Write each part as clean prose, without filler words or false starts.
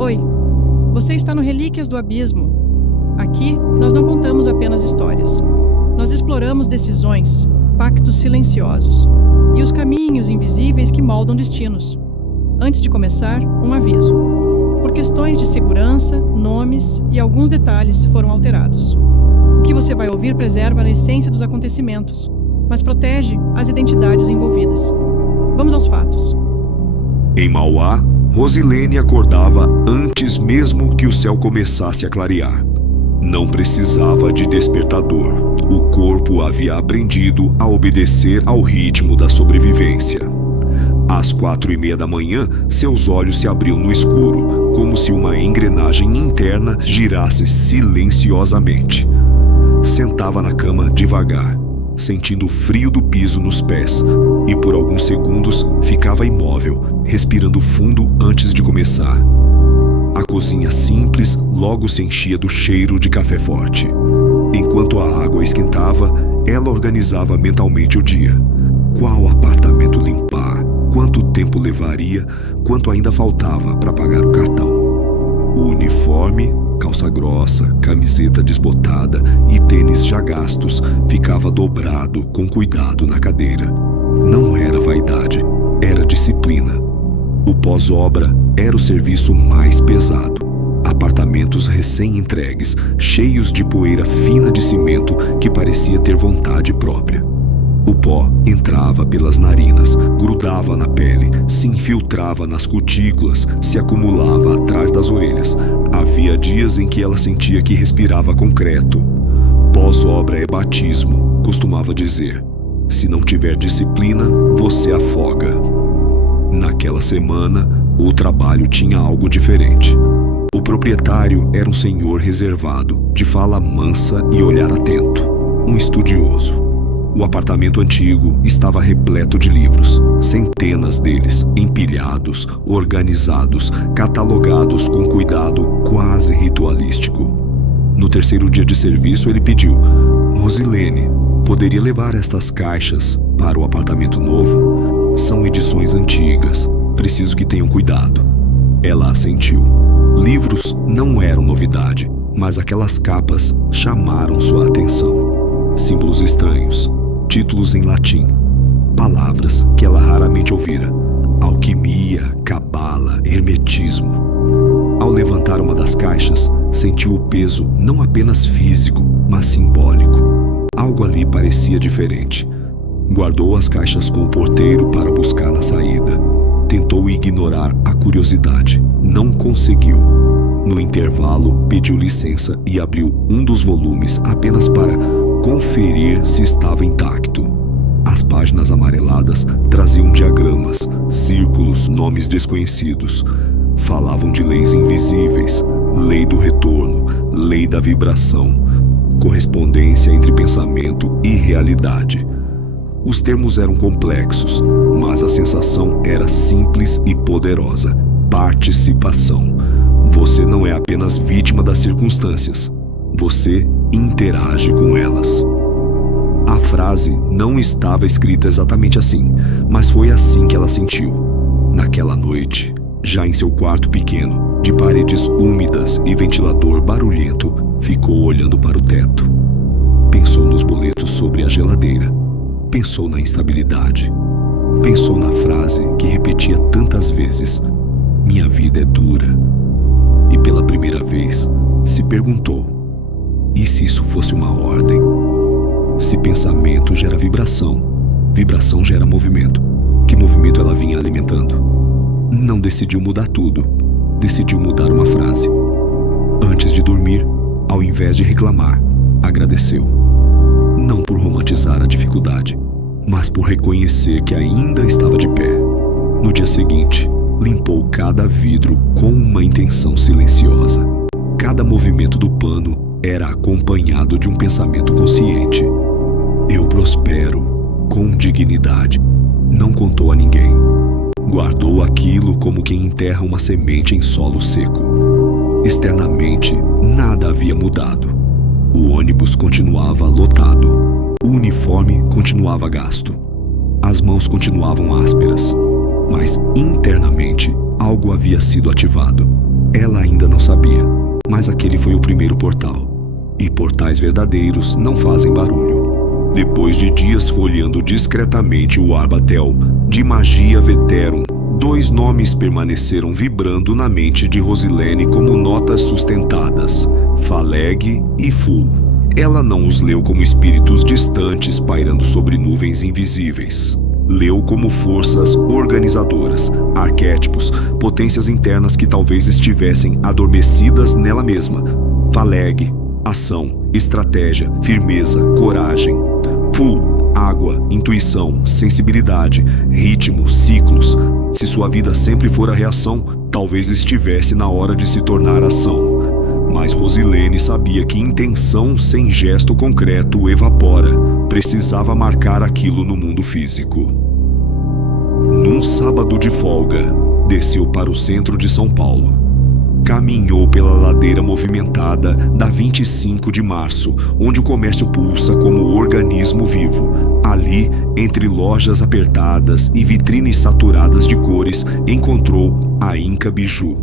Oi, você está no Relíquias do Abismo. Aqui, nós não contamos apenas histórias. Nós exploramos decisões, pactos silenciosos e os caminhos invisíveis que moldam destinos. Antes de começar, um aviso. Por questões de segurança, nomes e alguns detalhes foram alterados. O que você vai ouvir preserva a essência dos acontecimentos, mas protege as identidades envolvidas. Vamos aos fatos. Em Mauá, Rosilene acordava antes mesmo que o céu começasse a clarear. Não precisava de despertador. O corpo havia aprendido a obedecer ao ritmo da sobrevivência. Às 4:30 da manhã, seus olhos se abriam no escuro, como se uma engrenagem interna girasse silenciosamente. Sentava na cama devagar, sentindo o frio do piso nos pés, e por alguns segundos ficava imóvel, respirando fundo antes de começar. A cozinha simples logo se enchia do cheiro de café forte. Enquanto a água esquentava, ela organizava mentalmente o dia. Qual apartamento limpar? Quanto tempo levaria? Quanto ainda faltava para pagar o cartão? O uniforme, calça grossa, camiseta desbotada e tênis já gastos, ficava dobrado com cuidado na cadeira. Não era vaidade, era disciplina. O pós-obra era o serviço mais pesado. Apartamentos recém-entregues, cheios de poeira fina de cimento que parecia ter vontade própria. O pó entrava pelas narinas, grudava na pele, se infiltrava nas cutículas, se acumulava atrás das orelhas. Havia dias em que ela sentia que respirava concreto. Pós-obra é batismo, costumava dizer. Se não tiver disciplina, você afoga. Naquela semana, o trabalho tinha algo diferente. O proprietário era um senhor reservado, de fala mansa e olhar atento, um estudioso. O apartamento antigo estava repleto de livros, centenas deles, empilhados, organizados, catalogados com cuidado quase ritualístico. No terceiro dia de serviço, ele pediu: Rosilene, poderia levar estas caixas para o apartamento novo? São edições antigas, preciso que tenham cuidado. Ela assentiu. Livros não eram novidade, mas aquelas capas chamaram sua atenção. Símbolos estranhos, títulos em latim, palavras que ela raramente ouvira: alquimia, cabala, hermetismo. Ao levantar uma das caixas, sentiu o peso não apenas físico, mas simbólico. Algo ali parecia diferente. Guardou as caixas com o porteiro para buscar na saída. Tentou ignorar a curiosidade. Não conseguiu. No intervalo, pediu licença e abriu um dos volumes apenas para conferir se estava intacto. As páginas amareladas traziam diagramas, círculos, nomes desconhecidos. Falavam de leis invisíveis, lei do retorno, lei da vibração, correspondência entre pensamento e realidade. Os termos eram complexos, mas a sensação era simples e poderosa: participação. Você não é apenas vítima das circunstâncias, você interage com elas. A frase não estava escrita exatamente assim, mas foi assim que ela sentiu. Naquela noite, já em seu quarto pequeno, de paredes úmidas e ventilador barulhento, ficou olhando para o teto. Pensou nos boletos sobre a geladeira. Pensou na instabilidade. Pensou na frase que repetia tantas vezes: minha vida é dura. E pela primeira vez, se perguntou: e se isso fosse uma ordem? Se pensamento gera vibração, vibração gera movimento. Que movimento ela vinha alimentando? Não decidiu mudar tudo, decidiu mudar uma frase. Antes de dormir, ao invés de reclamar, agradeceu. Não por romantizar a dificuldade, mas por reconhecer que ainda estava de pé. No dia seguinte, limpou cada vidro com uma intenção silenciosa. Cada movimento do pano era acompanhado de um pensamento consciente. Eu prospero, com dignidade. Não contou a ninguém. Guardou aquilo como quem enterra uma semente em solo seco. Externamente, nada havia mudado. O ônibus continuava lotado. O uniforme continuava gasto. As mãos continuavam ásperas. Mas internamente, algo havia sido ativado. Ela ainda não sabia, mas aquele foi o primeiro portal. E portais verdadeiros não fazem barulho. Depois de dias folheando discretamente o Arbatel de Magia Veterum, 2 nomes permaneceram vibrando na mente de Rosilene como notas sustentadas: Faleg e Ful. Ela não os leu como espíritos distantes pairando sobre nuvens invisíveis. Leu como forças organizadoras, arquétipos, potências internas que talvez estivessem adormecidas nela mesma. Faleg, ação, estratégia, firmeza, coragem. Ful, água, intuição, sensibilidade, ritmo, ciclos. Se sua vida sempre for a reação, talvez estivesse na hora de se tornar ação. Mas Rosilene sabia que intenção sem gesto concreto evapora. Precisava marcar aquilo no mundo físico. Num sábado de folga, desceu para o centro de São Paulo. Caminhou pela ladeira movimentada da 25 de março, onde o comércio pulsa como organismo vivo. Ali, entre lojas apertadas e vitrines saturadas de cores, encontrou a Inca Biju.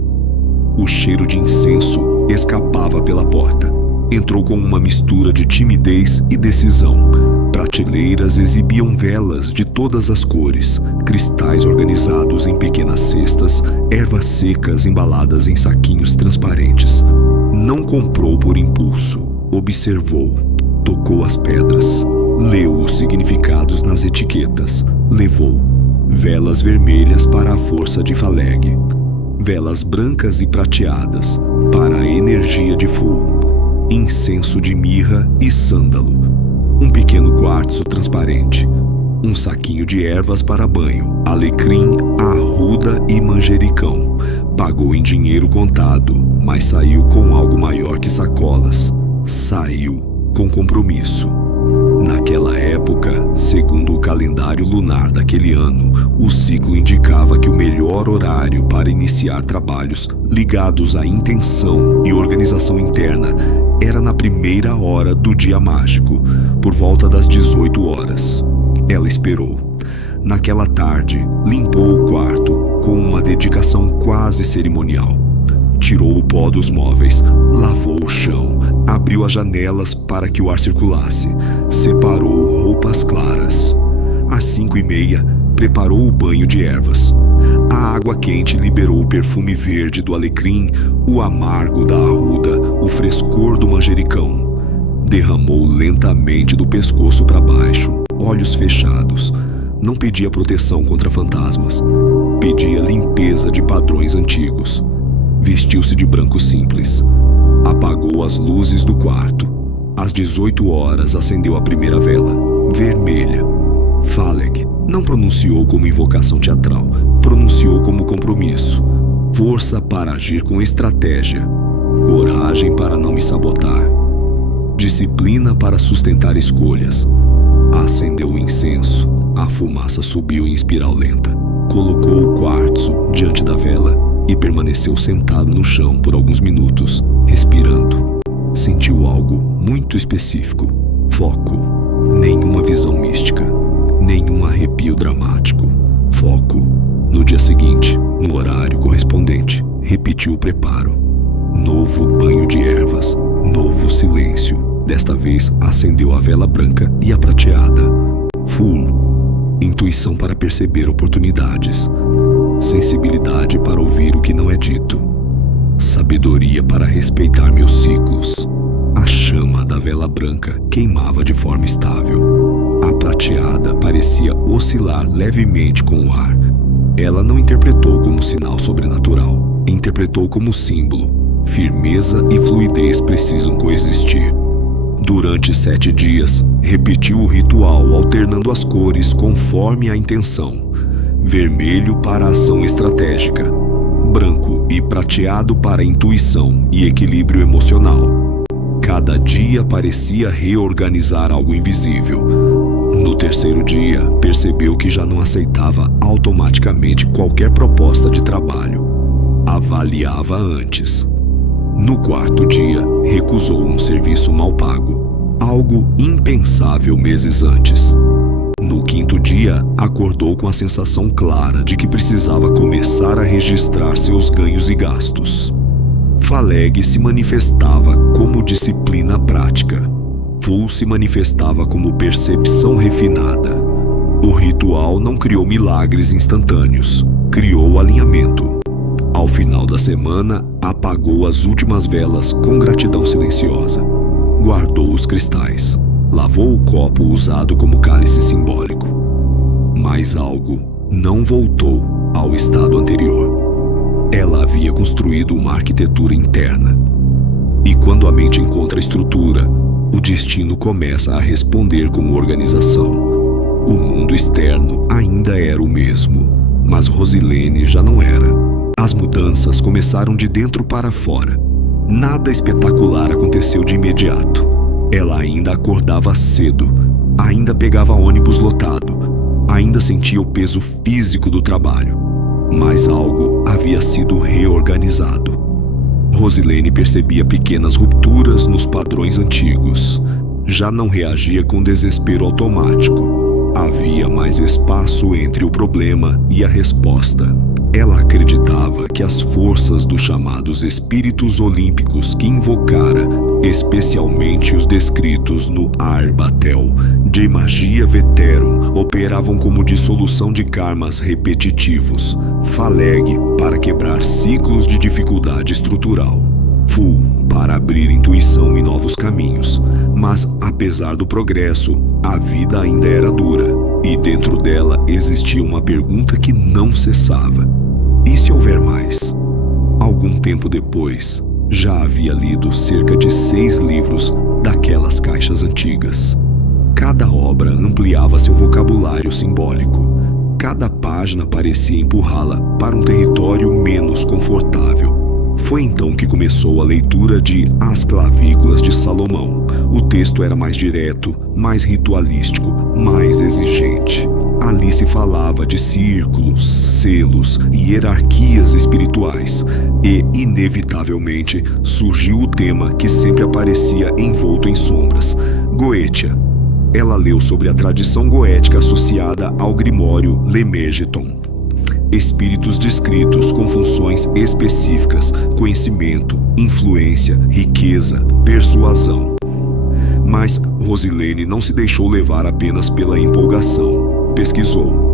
O cheiro de incenso escapava pela porta. Entrou com uma mistura de timidez e decisão. Prateleiras exibiam velas de todas as cores, cristais organizados em pequenas cestas, ervas secas embaladas em saquinhos transparentes. Não comprou por impulso, observou, tocou as pedras, leu os significados nas etiquetas, levou velas vermelhas para a força de Faleg, velas brancas e prateadas para a energia de Ful, incenso de mirra e sândalo, um pequeno quartzo transparente, um saquinho de ervas para banho, alecrim, arruda e manjericão. Pagou em dinheiro contado, mas saiu com algo maior que sacolas. Saiu com compromisso. Naquela época, segundo o calendário lunar daquele ano, o ciclo indicava que o melhor horário para iniciar trabalhos ligados à intenção e organização interna era na primeira hora do dia mágico, por volta das 18 horas. Ela esperou. Naquela tarde, limpou o quarto com uma dedicação quase cerimonial. Tirou o pó dos móveis, lavou o chão, abriu as janelas para que o ar circulasse, separou roupas claras. Às 5h30, preparou o banho de ervas. A água quente liberou o perfume verde do alecrim, o amargo da arruda, o frescor do manjericão. Derramou lentamente do pescoço para baixo, olhos fechados. Não pedia proteção contra fantasmas. Pedia limpeza de padrões antigos. Vestiu-se de branco simples. Apagou as luzes do quarto. Às 18 horas acendeu a primeira vela, vermelha. Faleg não pronunciou como invocação teatral, pronunciou como compromisso. Força para agir com estratégia. Coragem para não me sabotar. Disciplina para sustentar escolhas. Acendeu o incenso. A fumaça subiu em espiral lenta. Colocou o quartzo diante da vela e permaneceu sentado no chão por alguns minutos, respirando. Sentiu algo muito específico. Foco. Nenhuma visão mística. Nenhum arrepio dramático. Foco. No dia seguinte, no horário correspondente, repetiu o preparo. Novo banho de ervas. Novo silêncio. Desta vez, acendeu a vela branca e a prateada. Ful. Intuição para perceber oportunidades. Sensibilidade para ouvir o que não é dito. Sabedoria para respeitar meus ciclos. A chama da vela branca queimava de forma estável. A prateada parecia oscilar levemente com o ar. Ela não interpretou como sinal sobrenatural. Interpretou como símbolo. Firmeza e fluidez precisam coexistir. Durante 7 dias, repetiu o ritual alternando as cores conforme a intenção. Vermelho para a ação estratégica, branco e prateado para a intuição e equilíbrio emocional. Cada dia parecia reorganizar algo invisível. No 3º dia, percebeu que já não aceitava automaticamente qualquer proposta de trabalho. Avaliava antes. No 4º dia, recusou um serviço mal pago, algo impensável meses antes. No 5º dia, acordou com a sensação clara de que precisava começar a registrar seus ganhos e gastos. Phaleg se manifestava como disciplina prática. Full se manifestava como percepção refinada. O ritual não criou milagres instantâneos, criou alinhamento. Ao final da semana, apagou as últimas velas com gratidão silenciosa. Guardou os cristais. Lavou o copo usado como cálice simbólico. Mas algo não voltou ao estado anterior. Ela havia construído uma arquitetura interna. E quando a mente encontra estrutura, o destino começa a responder com organização. O mundo externo ainda era o mesmo, mas Rosilene já não era. As mudanças começaram de dentro para fora. Nada espetacular aconteceu de imediato. Ela ainda acordava cedo, ainda pegava ônibus lotado, ainda sentia o peso físico do trabalho. Mas algo havia sido reorganizado. Rosilene percebia pequenas rupturas nos padrões antigos. Já não reagia com desespero automático. Havia mais espaço entre o problema e a resposta. Ela acreditava que as forças dos chamados espíritos olímpicos que invocara, especialmente os descritos no Arbatel, de magia Veterum, operavam como dissolução de karmas repetitivos, Phaleg para quebrar ciclos de dificuldade estrutural, Full para abrir intuição em novos caminhos. Mas, apesar do progresso, a vida ainda era dura, e dentro dela existia uma pergunta que não cessava. E se houver mais? Algum tempo depois, já havia lido cerca de 6 livros daquelas caixas antigas. Cada obra ampliava seu vocabulário simbólico. Cada página parecia empurrá-la para um território menos confortável. Foi então que começou a leitura de As Clavículas de Salomão. O texto era mais direto, mais ritualístico, mais exigente. Ali se falava de círculos, selos e hierarquias espirituais. E, inevitavelmente, surgiu o tema que sempre aparecia envolto em sombras: Goetia. Ela leu sobre a tradição goética associada ao Grimório Lemegeton. Espíritos descritos com funções específicas, conhecimento, influência, riqueza, persuasão. Mas Rosilene não se deixou levar apenas pela empolgação. Pesquisou.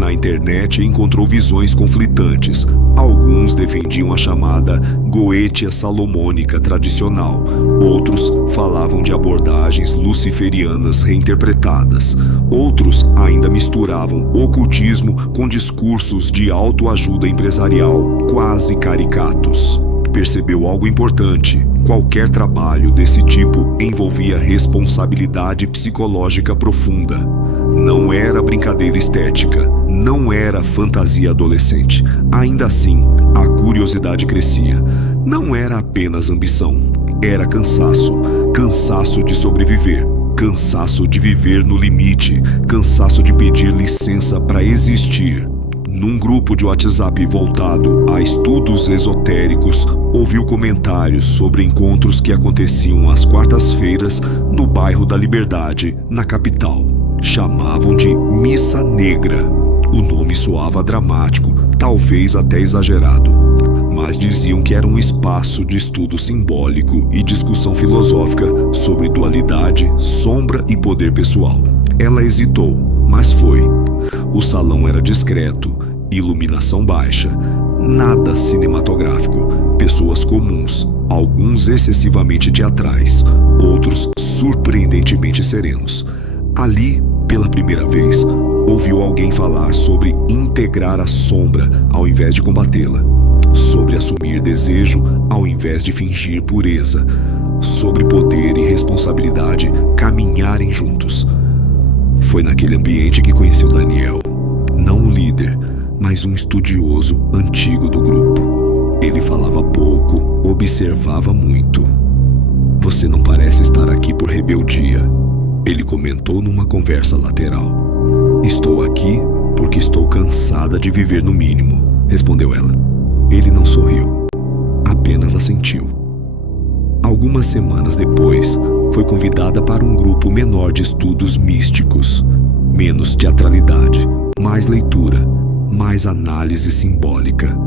Na internet encontrou visões conflitantes. Alguns defendiam a chamada Goetia salomônica tradicional. Outros falavam de abordagens luciferianas reinterpretadas. Outros ainda misturavam ocultismo com discursos de autoajuda empresarial quase caricatos. Percebeu algo importante. Qualquer trabalho desse tipo envolvia responsabilidade psicológica profunda. Não era brincadeira estética, não era fantasia adolescente. Ainda assim, a curiosidade crescia. Não era apenas ambição, era cansaço. Cansaço de sobreviver, cansaço de viver no limite, cansaço de pedir licença para existir. Num grupo de WhatsApp voltado a estudos esotéricos, ouviu comentários sobre encontros que aconteciam às quartas-feiras no bairro da Liberdade, na capital. Chamavam de Missa Negra. O nome soava dramático, talvez até exagerado, mas diziam que era um espaço de estudo simbólico e discussão filosófica sobre dualidade, sombra e poder pessoal. Ela hesitou, mas foi. O salão era discreto, iluminação baixa, nada cinematográfico, pessoas comuns, alguns excessivamente teatrais, outros surpreendentemente serenos. Ali, pela primeira vez, ouviu alguém falar sobre integrar a sombra ao invés de combatê-la, sobre assumir desejo ao invés de fingir pureza, sobre poder e responsabilidade caminharem juntos. Foi naquele ambiente que conheceu Daniel, não o líder, mas um estudioso antigo do grupo. Ele falava pouco, observava muito. Você não parece estar aqui por rebeldia, ele comentou numa conversa lateral. Estou aqui porque estou cansada de viver no mínimo, respondeu ela. Ele não sorriu, apenas assentiu. Algumas semanas depois, foi convidada para um grupo menor de estudos místicos. Menos teatralidade, mais leitura, mais análise simbólica.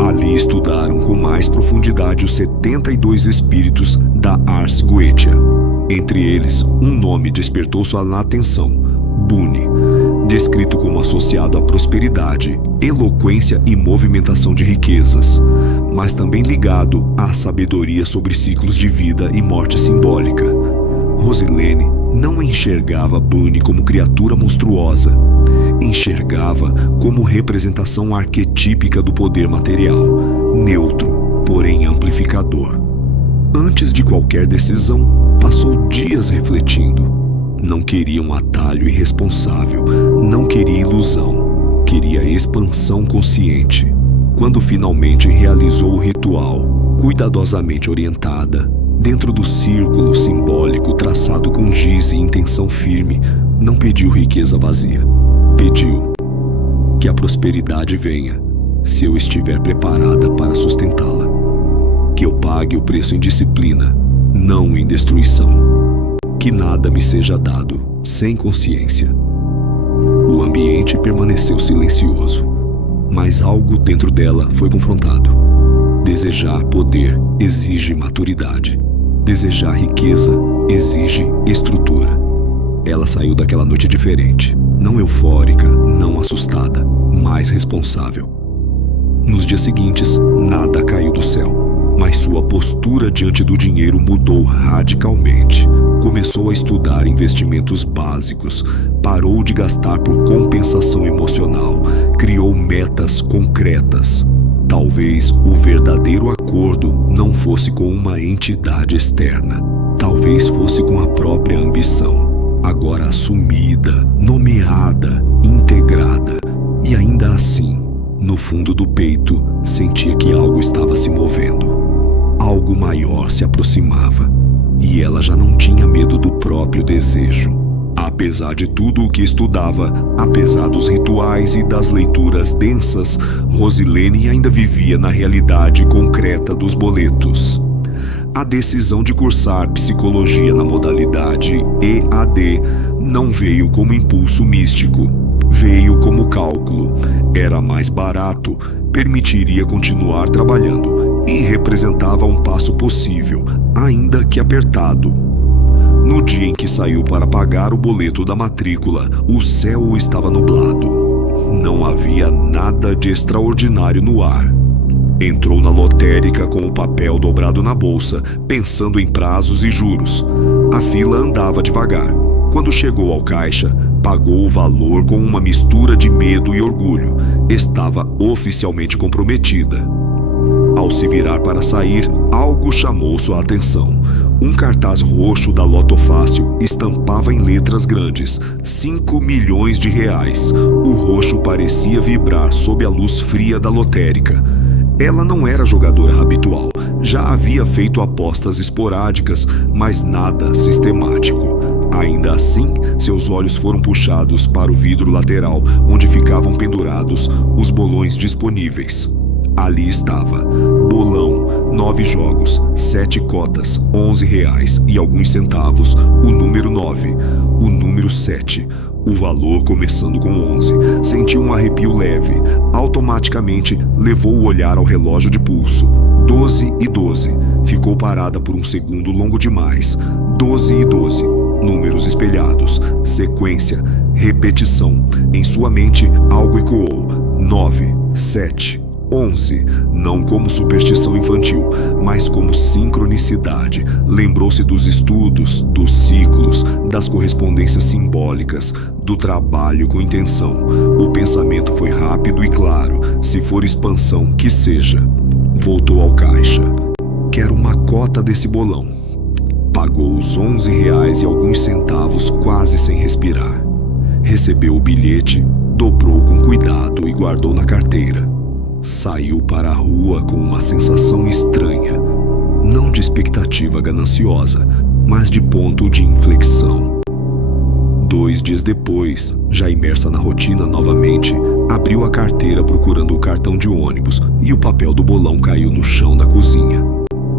Ali estudaram com mais profundidade os 72 espíritos da Ars Goetia. Entre eles, um nome despertou sua atenção: Buni, descrito como associado à prosperidade, eloquência e movimentação de riquezas, mas também ligado à sabedoria sobre ciclos de vida e morte simbólica. Rosilene não enxergava Buni como criatura monstruosa. Enxergava como representação arquetípica do poder material, neutro, porém amplificador. Antes de qualquer decisão, passou dias refletindo. Não queria um atalho irresponsável, não queria ilusão, queria expansão consciente. Quando finalmente realizou o ritual, cuidadosamente orientada, dentro do círculo simbólico traçado com giz e intenção firme, não pediu riqueza vazia. Pediu que a prosperidade venha, se eu estiver preparada para sustentá-la. Que eu pague o preço em disciplina, não em destruição. Que nada me seja dado sem consciência. O ambiente permaneceu silencioso, mas algo dentro dela foi confrontado. Desejar poder exige maturidade. Desejar riqueza exige estrutura. Ela saiu daquela noite diferente. Não eufórica, não assustada, mais responsável. Nos dias seguintes, nada caiu do céu, mas sua postura diante do dinheiro mudou radicalmente. Começou a estudar investimentos básicos, parou de gastar por compensação emocional, criou metas concretas. Talvez o verdadeiro acordo não fosse com uma entidade externa, talvez fosse com a própria ambição. Agora assumida, nomeada, integrada, e ainda assim, no fundo do peito, sentia que algo estava se movendo. Algo maior se aproximava, e ela já não tinha medo do próprio desejo. Apesar de tudo o que estudava, apesar dos rituais e das leituras densas, Rosilene ainda vivia na realidade concreta dos boletos. A decisão de cursar psicologia na modalidade EAD não veio como impulso místico, veio como cálculo. Era mais barato, permitiria continuar trabalhando e representava um passo possível, ainda que apertado. No dia em que saiu para pagar o boleto da matrícula, o céu estava nublado. Não havia nada de extraordinário no ar. Entrou na lotérica com o papel dobrado na bolsa, pensando em prazos e juros. A fila andava devagar. Quando chegou ao caixa, pagou o valor com uma mistura de medo e orgulho. Estava oficialmente comprometida. Ao se virar para sair, algo chamou sua atenção. Um cartaz roxo da Loto Fácil estampava em letras grandes: 5 milhões de reais. O roxo parecia vibrar sob a luz fria da lotérica. Ela não era jogadora habitual, já havia feito apostas esporádicas, mas nada sistemático. Ainda assim, seus olhos foram puxados para o vidro lateral, onde ficavam pendurados os bolões disponíveis. Ali estava: bolão, 9 jogos, 7 cotas, R$11 e alguns centavos, o número 9, o número 7, o valor começando com 11. Sentiu um arrepio leve. Automaticamente levou o olhar ao relógio de pulso. 12 e 12. Ficou parada por um segundo longo demais. 12 e 12. Números espelhados. Sequência. Repetição. Em sua mente, algo ecoou. 9, 7, 11, não como superstição infantil, mas como sincronicidade. Lembrou-se dos estudos, dos ciclos, das correspondências simbólicas, do trabalho com intenção. O pensamento foi rápido e claro: se for expansão, que seja. Voltou ao caixa. Quero uma cota desse bolão. Pagou os R$11 e alguns centavos quase sem respirar. Recebeu o bilhete, dobrou com cuidado e guardou na carteira. Saiu para a rua com uma sensação estranha, não de expectativa gananciosa, mas de ponto de inflexão. 2 dias depois, já imersa na rotina novamente, abriu a carteira procurando o cartão de ônibus e o papel do bolão caiu no chão da cozinha.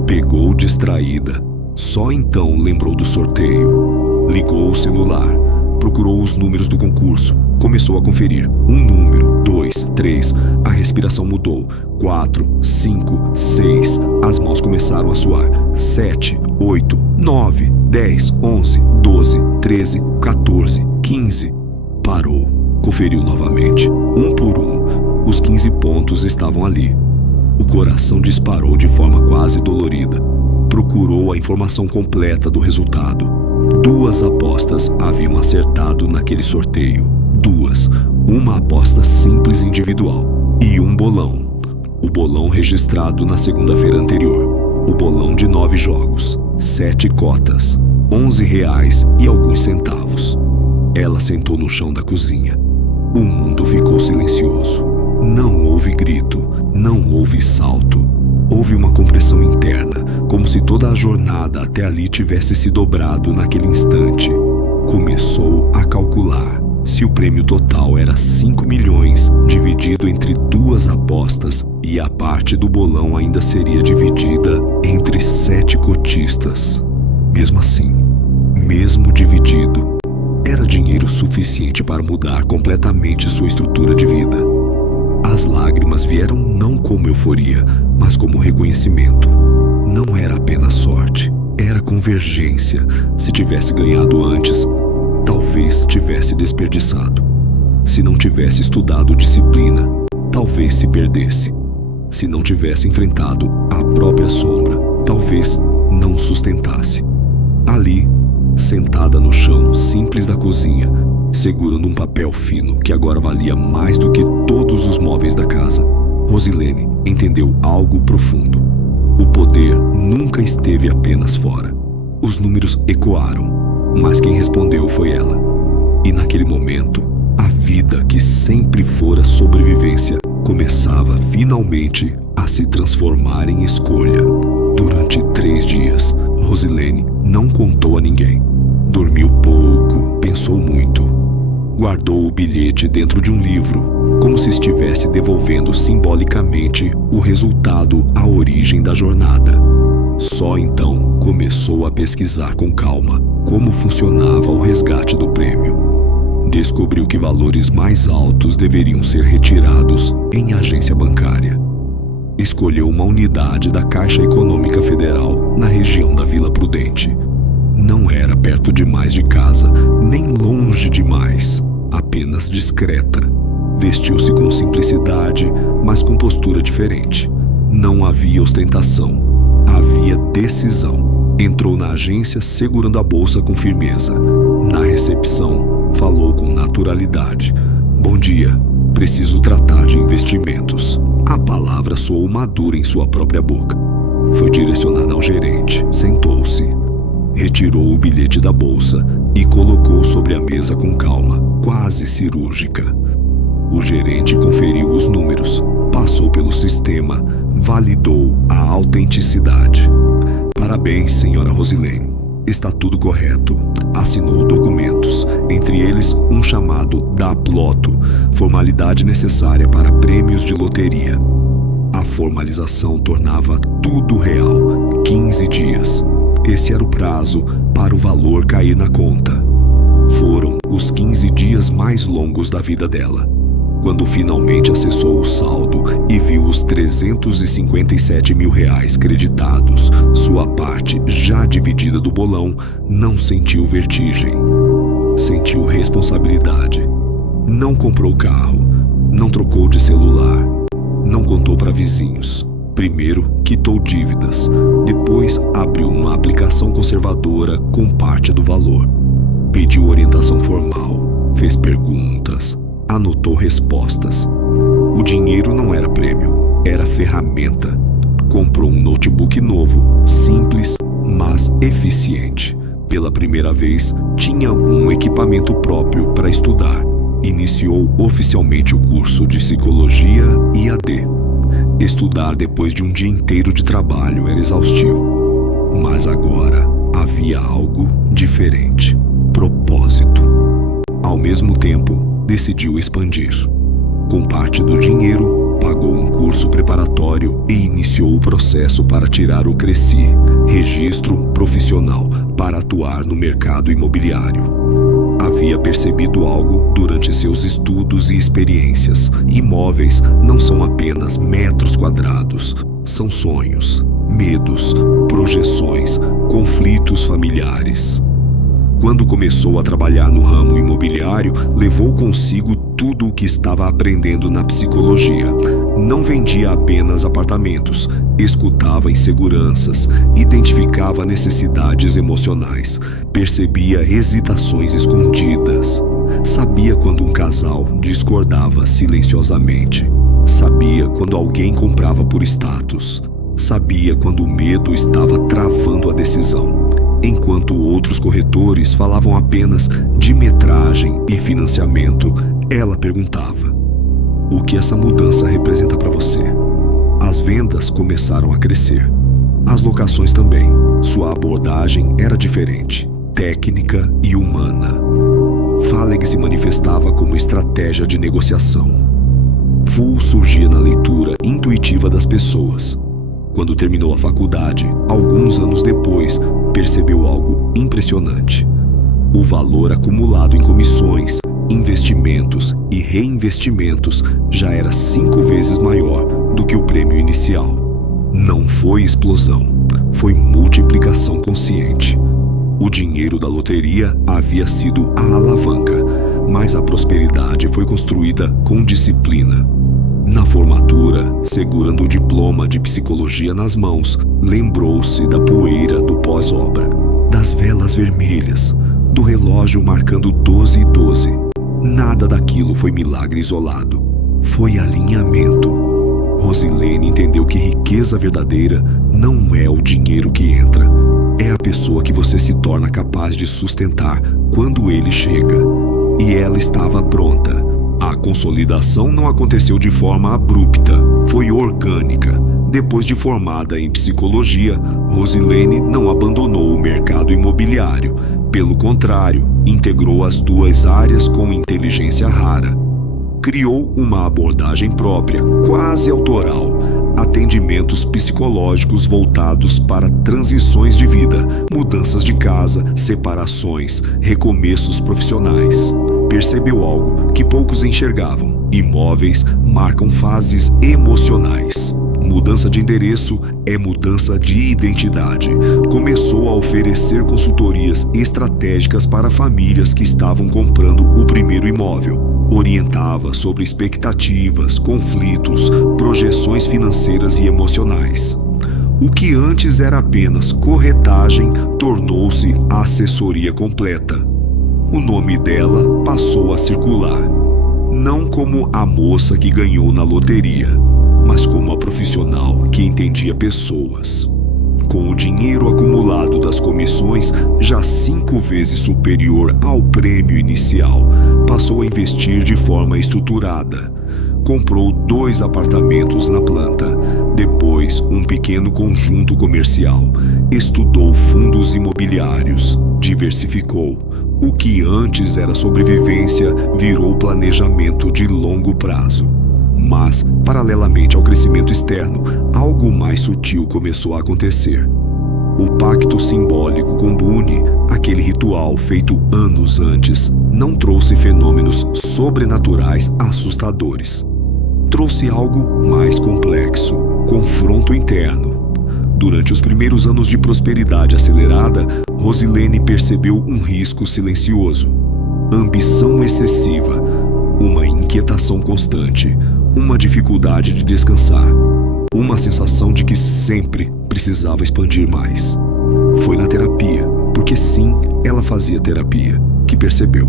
Pegou distraída. Só então lembrou do sorteio. Ligou o celular, procurou os números do concurso, começou a conferir. Um número, 2, 2, 3. A respiração mudou. 4, 5, 6. As mãos começaram a suar. 7, 8, 9, 10, 11, 12, 13, 14, 15. Parou. Conferiu novamente. Um por um. Os 15 pontos estavam ali. O coração disparou de forma quase dolorida. Procurou a informação completa do resultado. 2 apostas haviam acertado naquele sorteio. 2. Uma aposta simples individual e um bolão. O bolão registrado na segunda-feira anterior. O bolão de 9 jogos, 7 cotas, R$11 e alguns centavos. Ela sentou no chão da cozinha. O mundo ficou silencioso. Não houve grito, não houve salto. Houve uma compressão interna, como se toda a jornada até ali tivesse se dobrado naquele instante. Começou a calcular se o prêmio total era 5 milhões dividido entre 2 apostas e a parte do bolão ainda seria dividida entre 7 cotistas. Mesmo assim, mesmo dividido, era dinheiro suficiente para mudar completamente sua estrutura de vida. As lágrimas vieram não como euforia, mas como reconhecimento. Não era apenas sorte, era convergência. Se tivesse ganhado antes, talvez tivesse desperdiçado. Se não tivesse estudado disciplina, talvez se perdesse. Se não tivesse enfrentado a própria sombra, talvez não sustentasse. Ali, sentada no chão simples da cozinha, segurando um papel fino que agora valia mais do que todos os móveis da casa, Rosilene entendeu algo profundo. O poder nunca esteve apenas fora. Os números ecoaram, mas quem respondeu foi ela. E naquele momento, a vida que sempre fora sobrevivência começava finalmente a se transformar em escolha. Durante 3 dias, Rosilene não contou a ninguém. Dormiu pouco, pensou muito. Guardou o bilhete dentro de um livro, como se estivesse devolvendo simbolicamente o resultado à origem da jornada. Só então começou a pesquisar com calma como funcionava o resgate do prêmio. Descobriu que valores mais altos deveriam ser retirados em agência bancária. Escolheu uma unidade da Caixa Econômica Federal na região da Vila Prudente. Não era perto demais de casa, nem longe demais, apenas discreta. Vestiu-se com simplicidade, mas com postura diferente. Não havia ostentação, havia decisão. Entrou na agência segurando a bolsa com firmeza. Na recepção, falou com naturalidade. Bom dia, preciso tratar de investimentos. A palavra soou madura em sua própria boca. Foi direcionada ao gerente, sentou-se. Retirou o bilhete da bolsa e colocou sobre a mesa com calma, quase cirúrgica. O gerente conferiu os números, passou pelo sistema, validou a autenticidade. Parabéns, senhora Rosilene. Está tudo correto. Assinou documentos, entre eles um chamado da Ploto, formalidade necessária para prêmios de loteria. A formalização tornava tudo real. 15 dias. Esse era o prazo para o valor cair na conta. Foram os 15 dias mais longos da vida dela. Quando finalmente acessou o saldo e viu os R$357 mil creditados, sua parte já dividida do bolão, não sentiu vertigem. Sentiu responsabilidade. Não comprou carro, não trocou de celular, não contou para vizinhos. Primeiro, quitou dívidas. Depois, abriu uma aplicação conservadora com parte do valor. Pediu orientação formal, fez perguntas, anotou respostas. O dinheiro não era prêmio, era ferramenta. Comprou um notebook novo, simples, mas eficiente. Pela primeira vez, tinha um equipamento próprio para estudar. Iniciou oficialmente o curso de Psicologia IAD. Estudar depois de um dia inteiro de trabalho era exaustivo. Mas agora havia algo diferente. Propósito. Ao mesmo tempo, decidiu expandir. Com parte do dinheiro, pagou um curso preparatório e iniciou o processo para tirar o CRECI, Registro Profissional, para atuar no mercado imobiliário. havia percebido algo durante seus estudos e experiências. Imóveis não são apenas metros quadrados, são sonhos, medos, projeções, conflitos familiares. Quando começou a trabalhar no ramo imobiliário, levou consigo tudo o que estava aprendendo na psicologia. Não vendia apenas apartamentos, escutava inseguranças, identificava necessidades emocionais, percebia hesitações escondidas. Sabia quando um casal discordava silenciosamente. Sabia quando alguém comprava por status. Sabia quando o medo estava travando a decisão. Enquanto outros corretores falavam apenas de metragem e financiamento, ela perguntava: o que essa mudança representa para você? As vendas começaram a crescer. As locações também. Sua abordagem era diferente, técnica e humana. Phaleg se manifestava como estratégia de negociação. Full surgia na leitura intuitiva das pessoas. Quando terminou a faculdade, alguns anos depois, percebeu algo impressionante. O valor acumulado em comissões, investimentos e reinvestimentos já era 5 vezes maior do que o prêmio inicial. Não foi explosão, foi multiplicação consciente. O dinheiro da loteria havia sido a alavanca, mas a prosperidade foi construída com disciplina. Na formatura, segurando o diploma de psicologia nas mãos, lembrou-se da poeira do pós-obra, das velas vermelhas, do relógio marcando 12 e 12. Nada daquilo foi milagre isolado. Foi alinhamento. Rosilene entendeu que riqueza verdadeira não é o dinheiro que entra. É a pessoa que você se torna capaz de sustentar quando ele chega. E ela estava pronta. A consolidação não aconteceu de forma abrupta, foi orgânica. Depois de formada em psicologia, Rosilene não abandonou o mercado imobiliário. Pelo contrário, integrou as duas áreas com inteligência rara. Criou uma abordagem própria, quase autoral, atendimentos psicológicos voltados para transições de vida, mudanças de casa, separações, recomeços profissionais. Percebeu algo que poucos enxergavam: imóveis marcam fases emocionais. Mudança de endereço é mudança de identidade. Começou a oferecer consultorias estratégicas para famílias que estavam comprando o primeiro imóvel. Orientava sobre expectativas, conflitos, projeções financeiras e emocionais. O que antes era apenas corretagem tornou-se assessoria completa. O nome dela passou a circular, não como a moça que ganhou na loteria, mas como a profissional que entendia pessoas. Com o dinheiro acumulado das comissões, já 5 vezes superior ao prêmio inicial, passou a investir de forma estruturada. Comprou 2 apartamentos na planta, depois um pequeno conjunto comercial, estudou fundos imobiliários, diversificou. O que antes era sobrevivência virou planejamento de longo prazo. Mas, paralelamente ao crescimento externo, algo mais sutil começou a acontecer. O pacto simbólico com Boone, aquele ritual feito anos antes, não trouxe fenômenos sobrenaturais assustadores. Trouxe algo mais complexo: confronto interno. Durante os primeiros anos de prosperidade acelerada, Rosilene percebeu um risco silencioso: ambição excessiva, uma inquietação constante, uma dificuldade de descansar, uma sensação de que sempre precisava expandir mais. Foi na terapia, porque sim, ela fazia terapia, que percebeu.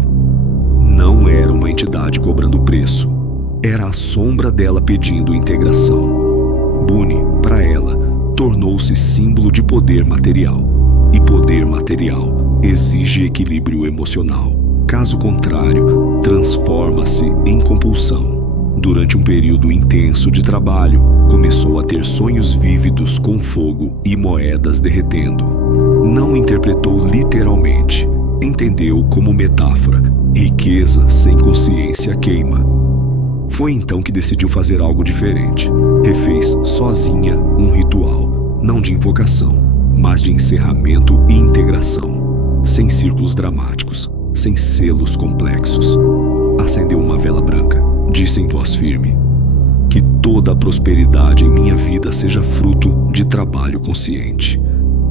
Não era uma entidade cobrando preço, era a sombra dela pedindo integração. Boone, para ela, tornou-se símbolo de poder material. E poder material exige equilíbrio emocional. Caso contrário, transforma-se em compulsão. Durante um período intenso de trabalho, começou a ter sonhos vívidos com fogo e moedas derretendo. Não interpretou literalmente, entendeu como metáfora: riqueza sem consciência queima. Foi então que decidiu fazer algo diferente. Refez sozinha um ritual, não de invocação, mas de encerramento e integração. Sem círculos dramáticos, sem selos complexos. Acendeu uma vela branca. Disse em voz firme: que toda a prosperidade em minha vida seja fruto de trabalho consciente.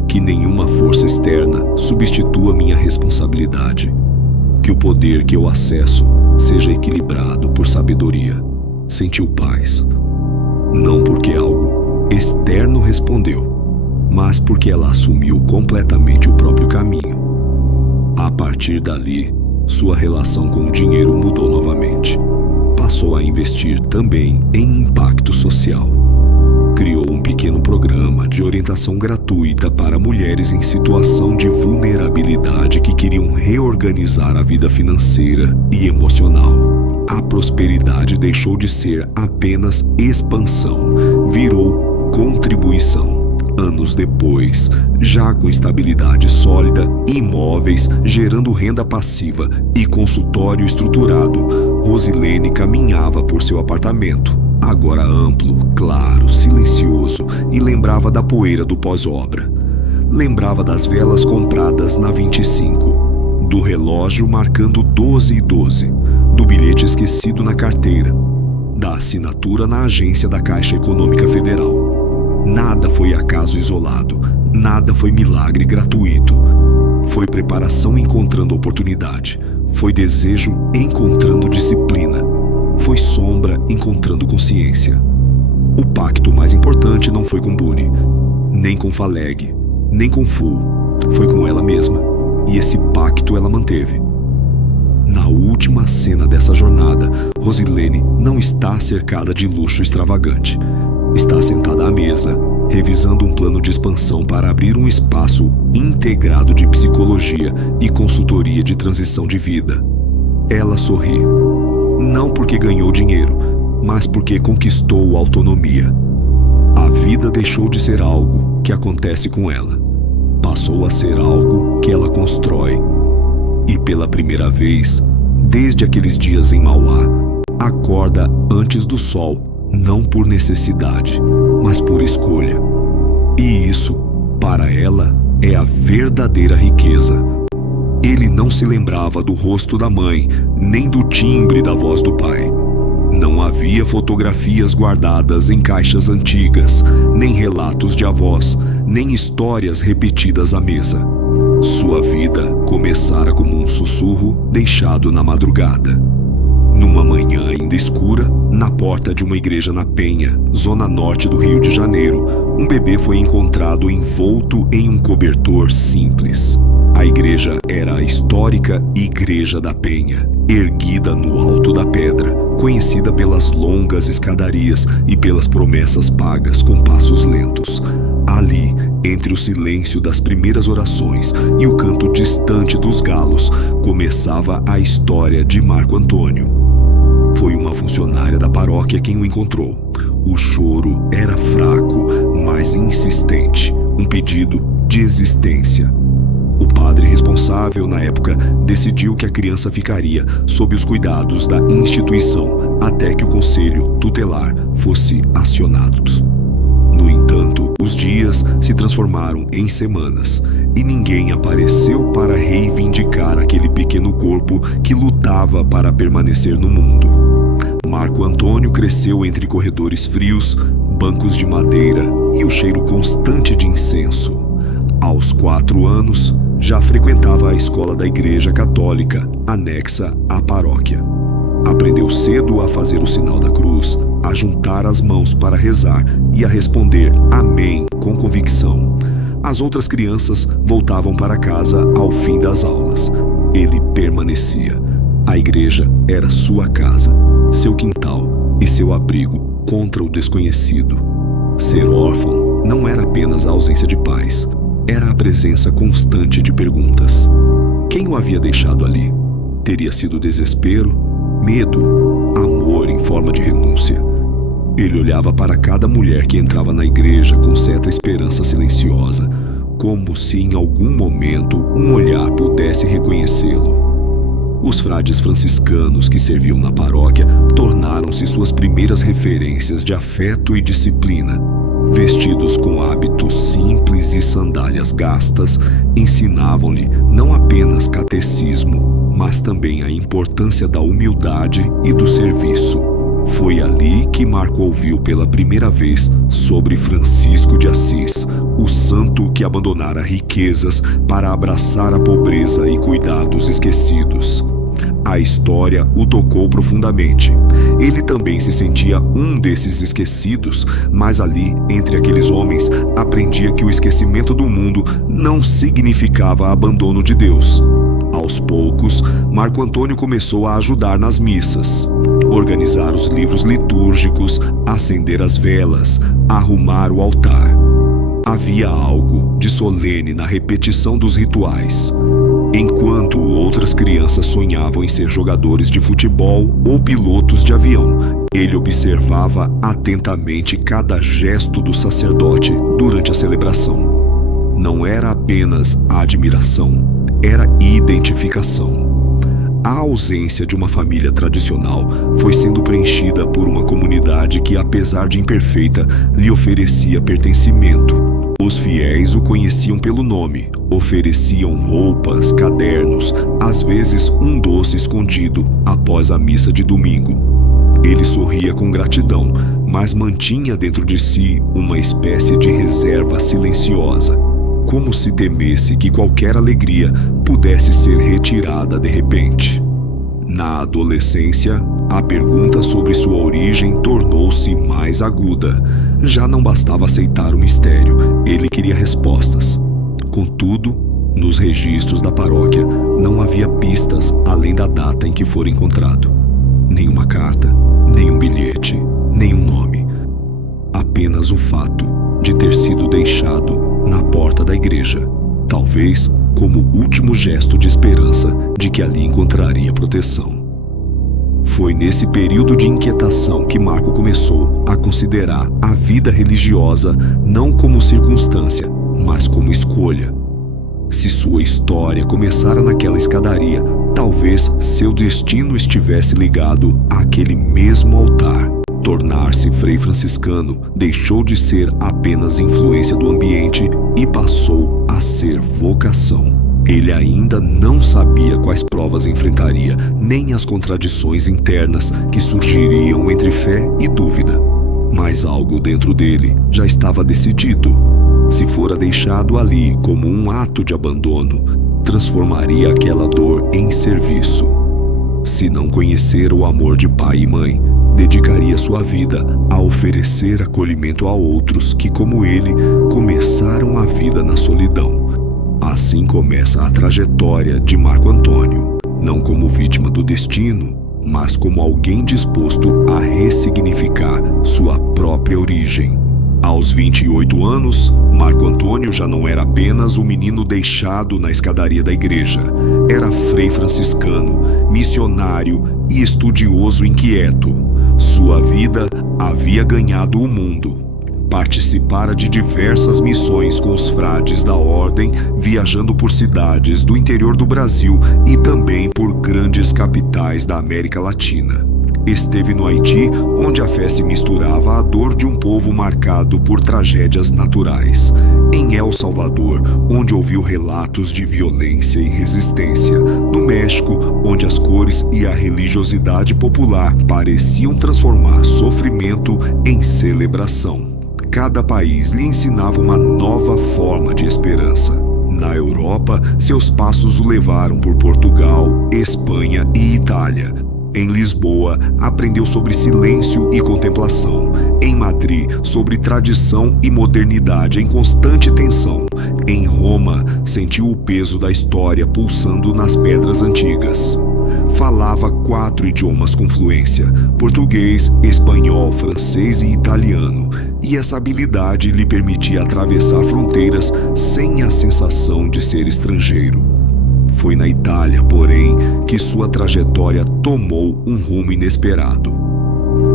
Que nenhuma força externa substitua minha responsabilidade. Que o poder que eu acesso seja equilibrado por sabedoria. Sentiu paz. Não porque algo externo respondeu, mas porque ela assumiu completamente o próprio caminho. A partir dali, sua relação com o dinheiro mudou novamente. Passou a investir também em impacto social. Criou um pequeno programa de orientação gratuita para mulheres em situação de vulnerabilidade que queriam reorganizar a vida financeira e emocional. A prosperidade deixou de ser apenas expansão, virou contribuição. Anos depois, já com estabilidade sólida, imóveis, gerando renda passiva e consultório estruturado, Rosilene caminhava por seu apartamento, agora amplo, claro, silencioso, e lembrava da poeira do pós-obra. Lembrava das velas compradas na 25, do relógio marcando 12 e 12, do bilhete esquecido na carteira, da assinatura na agência da Caixa Econômica Federal. Nada foi acaso isolado, nada foi milagre gratuito. Foi preparação encontrando oportunidade, foi desejo encontrando disciplina, foi sombra encontrando consciência. O pacto mais importante não foi com Bunny, nem com Faleg, nem com Full, foi com ela mesma, e esse pacto ela manteve. Na última cena dessa jornada, Rosilene não está cercada de luxo extravagante. Está sentada à mesa, revisando um plano de expansão para abrir um espaço integrado de psicologia e consultoria de transição de vida. Ela sorri, não porque ganhou dinheiro, mas porque conquistou autonomia. A vida deixou de ser algo que acontece com ela. Passou a ser algo que ela constrói. E pela primeira vez, desde aqueles dias em Mauá, acorda antes do sol. Não por necessidade, mas por escolha. E isso, para ela, é a verdadeira riqueza. Ele não se lembrava do rosto da mãe, nem do timbre da voz do pai. Não havia fotografias guardadas em caixas antigas, nem relatos de avós, nem histórias repetidas à mesa. Sua vida começara como um sussurro deixado na madrugada. Numa manhã ainda escura, na porta de uma igreja na Penha, zona norte do Rio de Janeiro, um bebê foi encontrado envolto em um cobertor simples. A igreja era a histórica Igreja da Penha, erguida no alto da pedra, conhecida pelas longas escadarias e pelas promessas pagas com passos lentos. Ali, entre o silêncio das primeiras orações e o canto distante dos galos, começava a história de Marco Antônio. Foi uma funcionária da paróquia quem o encontrou. O choro era fraco, mas insistente, um pedido de existência. O padre responsável, na época, decidiu que a criança ficaria sob os cuidados da instituição até que o conselho tutelar fosse acionado. No entanto, os dias se transformaram em semanas e ninguém apareceu para reivindicar aquele pequeno corpo que lutava para permanecer no mundo. Marco Antônio cresceu entre corredores frios, bancos de madeira e o cheiro constante de incenso. Aos 4 anos, já frequentava a escola da Igreja Católica, anexa à paróquia. Aprendeu cedo a fazer o sinal da cruz, a juntar as mãos para rezar e a responder amém com convicção. As outras crianças voltavam para casa ao fim das aulas. Ele permanecia. A igreja era sua casa, seu quintal e seu abrigo contra o desconhecido. Ser órfão não era apenas a ausência de pais, era a presença constante de perguntas. Quem o havia deixado ali? Teria sido desespero, medo, amor em forma de renúncia? Ele olhava para cada mulher que entrava na igreja com certa esperança silenciosa, como se em algum momento um olhar pudesse reconhecê-lo. Os frades franciscanos que serviam na paróquia tornaram-se suas primeiras referências de afeto e disciplina. Vestidos com hábitos simples e sandálias gastas, ensinavam-lhe não apenas catecismo, mas também a importância da humildade e do serviço. Foi ali que Marco ouviu pela primeira vez sobre Francisco de Assis, o santo que abandonara riquezas para abraçar a pobreza e cuidar dos esquecidos. A história o tocou profundamente. Ele também se sentia um desses esquecidos, mas ali, entre aqueles homens, aprendia que o esquecimento do mundo não significava abandono de Deus. Aos poucos, Marco Antônio começou a ajudar nas missas, organizar os livros litúrgicos, acender as velas, arrumar o altar. Havia algo de solene na repetição dos rituais. Enquanto outras crianças sonhavam em ser jogadores de futebol ou pilotos de avião, ele observava atentamente cada gesto do sacerdote durante a celebração. Não era apenas admiração, era identificação. A ausência de uma família tradicional foi sendo preenchida por uma comunidade que, apesar de imperfeita, lhe oferecia pertencimento. Os fiéis o conheciam pelo nome, ofereciam roupas, cadernos, às vezes um doce escondido após a missa de domingo. Ele sorria com gratidão, mas mantinha dentro de si uma espécie de reserva silenciosa, como se temesse que qualquer alegria pudesse ser retirada de repente. Na adolescência, a pergunta sobre sua origem tornou-se mais aguda. Já não bastava aceitar o mistério, ele queria respostas. Contudo, nos registros da paróquia não havia pistas além da data em que fora encontrado. Nenhuma carta, nenhum bilhete, nenhum nome. Apenas o fato de ter sido deixado na porta da igreja, talvez como último gesto de esperança de que ali encontraria proteção. Foi nesse período de inquietação que Marco começou a considerar a vida religiosa não como circunstância, mas como escolha. Se sua história começara naquela escadaria, talvez seu destino estivesse ligado àquele mesmo altar. Tornar-se frei franciscano deixou de ser apenas influência do ambiente e passou a ser vocação. Ele ainda não sabia quais provas enfrentaria, nem as contradições internas que surgiriam entre fé e dúvida. Mas algo dentro dele já estava decidido. Se fora deixado ali como um ato de abandono, transformaria aquela dor em serviço. Se não conhecer o amor de pai e mãe, dedicaria sua vida a oferecer acolhimento a outros que, como ele, começaram a vida na solidão. Assim começa a trajetória de Marco Antônio, não como vítima do destino, mas como alguém disposto a ressignificar sua própria origem. Aos 28 anos, Marco Antônio já não era apenas um menino deixado na escadaria da igreja. Era frei franciscano, missionário e estudioso inquieto. Sua vida havia ganhado o mundo. Participara de diversas missões com os frades da ordem, viajando por cidades do interior do Brasil e também por grandes capitais da América Latina. Esteve no Haiti, onde a fé se misturava à dor de um povo marcado por tragédias naturais. Em El Salvador, onde ouviu relatos de violência e resistência. No México, onde as cores e a religiosidade popular pareciam transformar sofrimento em celebração. Cada país lhe ensinava uma nova forma de esperança. Na Europa, seus passos o levaram por Portugal, Espanha e Itália. Em Lisboa, aprendeu sobre silêncio e contemplação. Em Madrid, sobre tradição e modernidade em constante tensão. Em Roma, sentiu o peso da história pulsando nas pedras antigas. Falava 4 idiomas com fluência: português, espanhol, francês e italiano. E essa habilidade lhe permitia atravessar fronteiras sem a sensação de ser estrangeiro. Foi na Itália, porém, que sua trajetória tomou um rumo inesperado.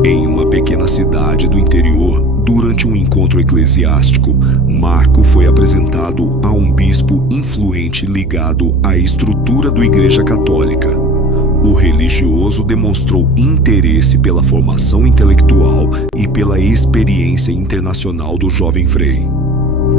Em uma pequena cidade do interior, durante um encontro eclesiástico, Marco foi apresentado a um bispo influente ligado à estrutura da Igreja Católica. O religioso demonstrou interesse pela formação intelectual e pela experiência internacional do jovem Frei.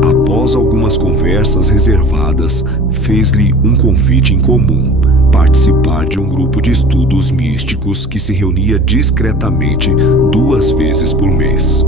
Após algumas conversas reservadas, fez-lhe um convite incomum: participar de um grupo de estudos místicos que se reunia discretamente 2 vezes por mês.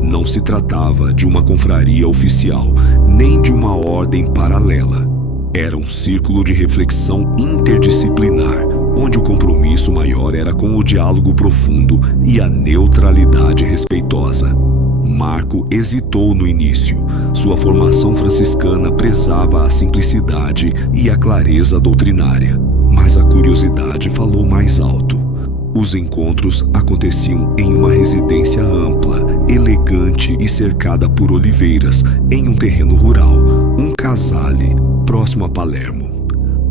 Não se tratava de uma confraria oficial, nem de uma ordem paralela. Era um círculo de reflexão interdisciplinar, onde o compromisso maior era com o diálogo profundo e a neutralidade respeitosa. Marco hesitou no início. Sua formação franciscana prezava a simplicidade e a clareza doutrinária, mas a curiosidade falou mais alto. Os encontros aconteciam em uma residência ampla, elegante e cercada por oliveiras, em um terreno rural, um casale, próximo a Palermo.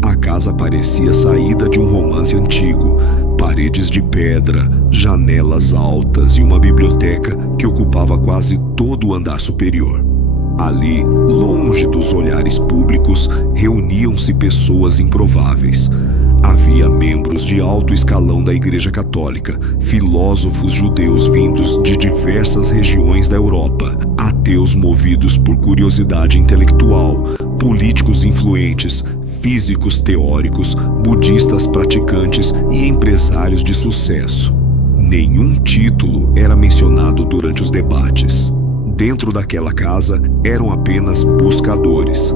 A casa parecia saída de um romance antigo: paredes de pedra, janelas altas e uma biblioteca que ocupava quase todo o andar superior. Ali, longe dos olhares públicos, reuniam-se pessoas improváveis. Havia membros de alto escalão da Igreja Católica, filósofos judeus vindos de diversas regiões da Europa, ateus movidos por curiosidade intelectual, políticos influentes, físicos teóricos, budistas praticantes e empresários de sucesso. Nenhum título era mencionado durante os debates. Dentro daquela casa eram apenas buscadores.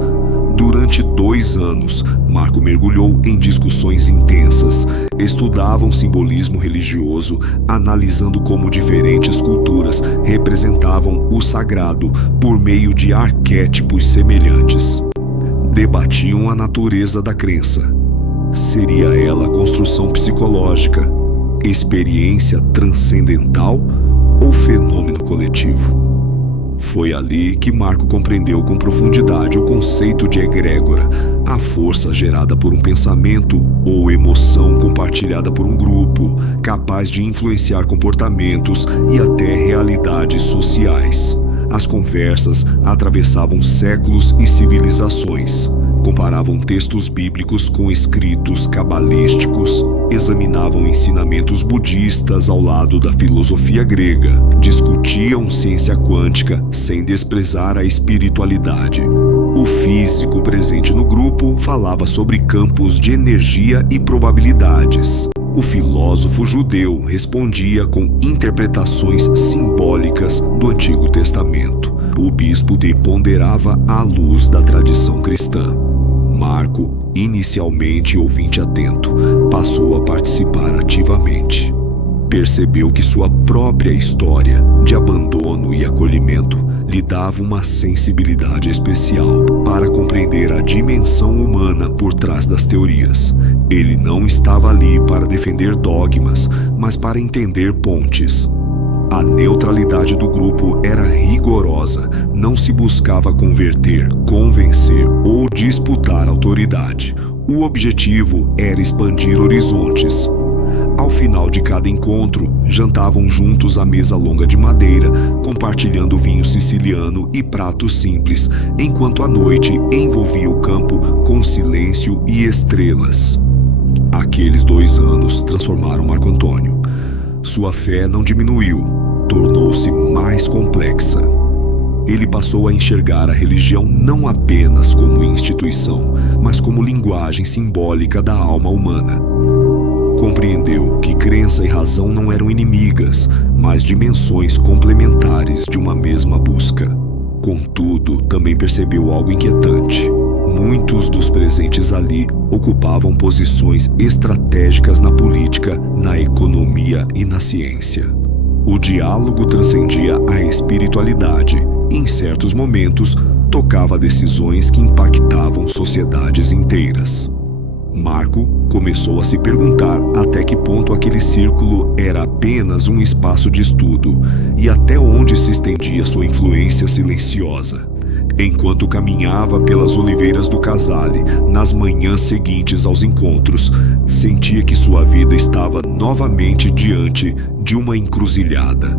Durante 2 anos, Marco mergulhou em discussões intensas. Estudavam simbolismo religioso, analisando como diferentes culturas representavam o sagrado por meio de arquétipos semelhantes. Debatiam a natureza da crença. Seria ela construção psicológica, experiência transcendental ou fenômeno coletivo? Foi ali que Marco compreendeu com profundidade o conceito de egrégora, a força gerada por um pensamento ou emoção compartilhada por um grupo, capaz de influenciar comportamentos e até realidades sociais. As conversas atravessavam séculos e civilizações. Comparavam textos bíblicos com escritos cabalísticos, examinavam ensinamentos budistas ao lado da filosofia grega, discutiam ciência quântica sem desprezar a espiritualidade. O físico presente no grupo falava sobre campos de energia e probabilidades. O filósofo judeu respondia com interpretações simbólicas do Antigo Testamento. O bispo ponderava à luz da tradição cristã. Marco, inicialmente ouvinte atento, passou a participar ativamente. Percebeu que sua própria história de abandono e acolhimento lhe dava uma sensibilidade especial para compreender a dimensão humana por trás das teorias. Ele não estava ali para defender dogmas, mas para entender pontes. A neutralidade do grupo era rigorosa, não se buscava converter, convencer ou disputar autoridade. O objetivo era expandir horizontes. Ao final de cada encontro, jantavam juntos à mesa longa de madeira, compartilhando vinho siciliano e pratos simples, enquanto a noite envolvia o campo com silêncio e estrelas. Aqueles 2 anos transformaram Marco Antônio. Sua fé não diminuiu, tornou-se mais complexa. Ele passou a enxergar a religião não apenas como instituição, mas como linguagem simbólica da alma humana. Compreendeu que crença e razão não eram inimigas, mas dimensões complementares de uma mesma busca. Contudo, também percebeu algo inquietante. Muitos dos presentes ali ocupavam posições estratégicas na política, na economia e na ciência. O diálogo transcendia a espiritualidade e, em certos momentos, tocava decisões que impactavam sociedades inteiras. Marco começou a se perguntar até que ponto aquele círculo era apenas um espaço de estudo e até onde se estendia sua influência silenciosa. Enquanto caminhava pelas oliveiras do Casale, nas manhãs seguintes aos encontros, sentia que sua vida estava novamente diante de uma encruzilhada.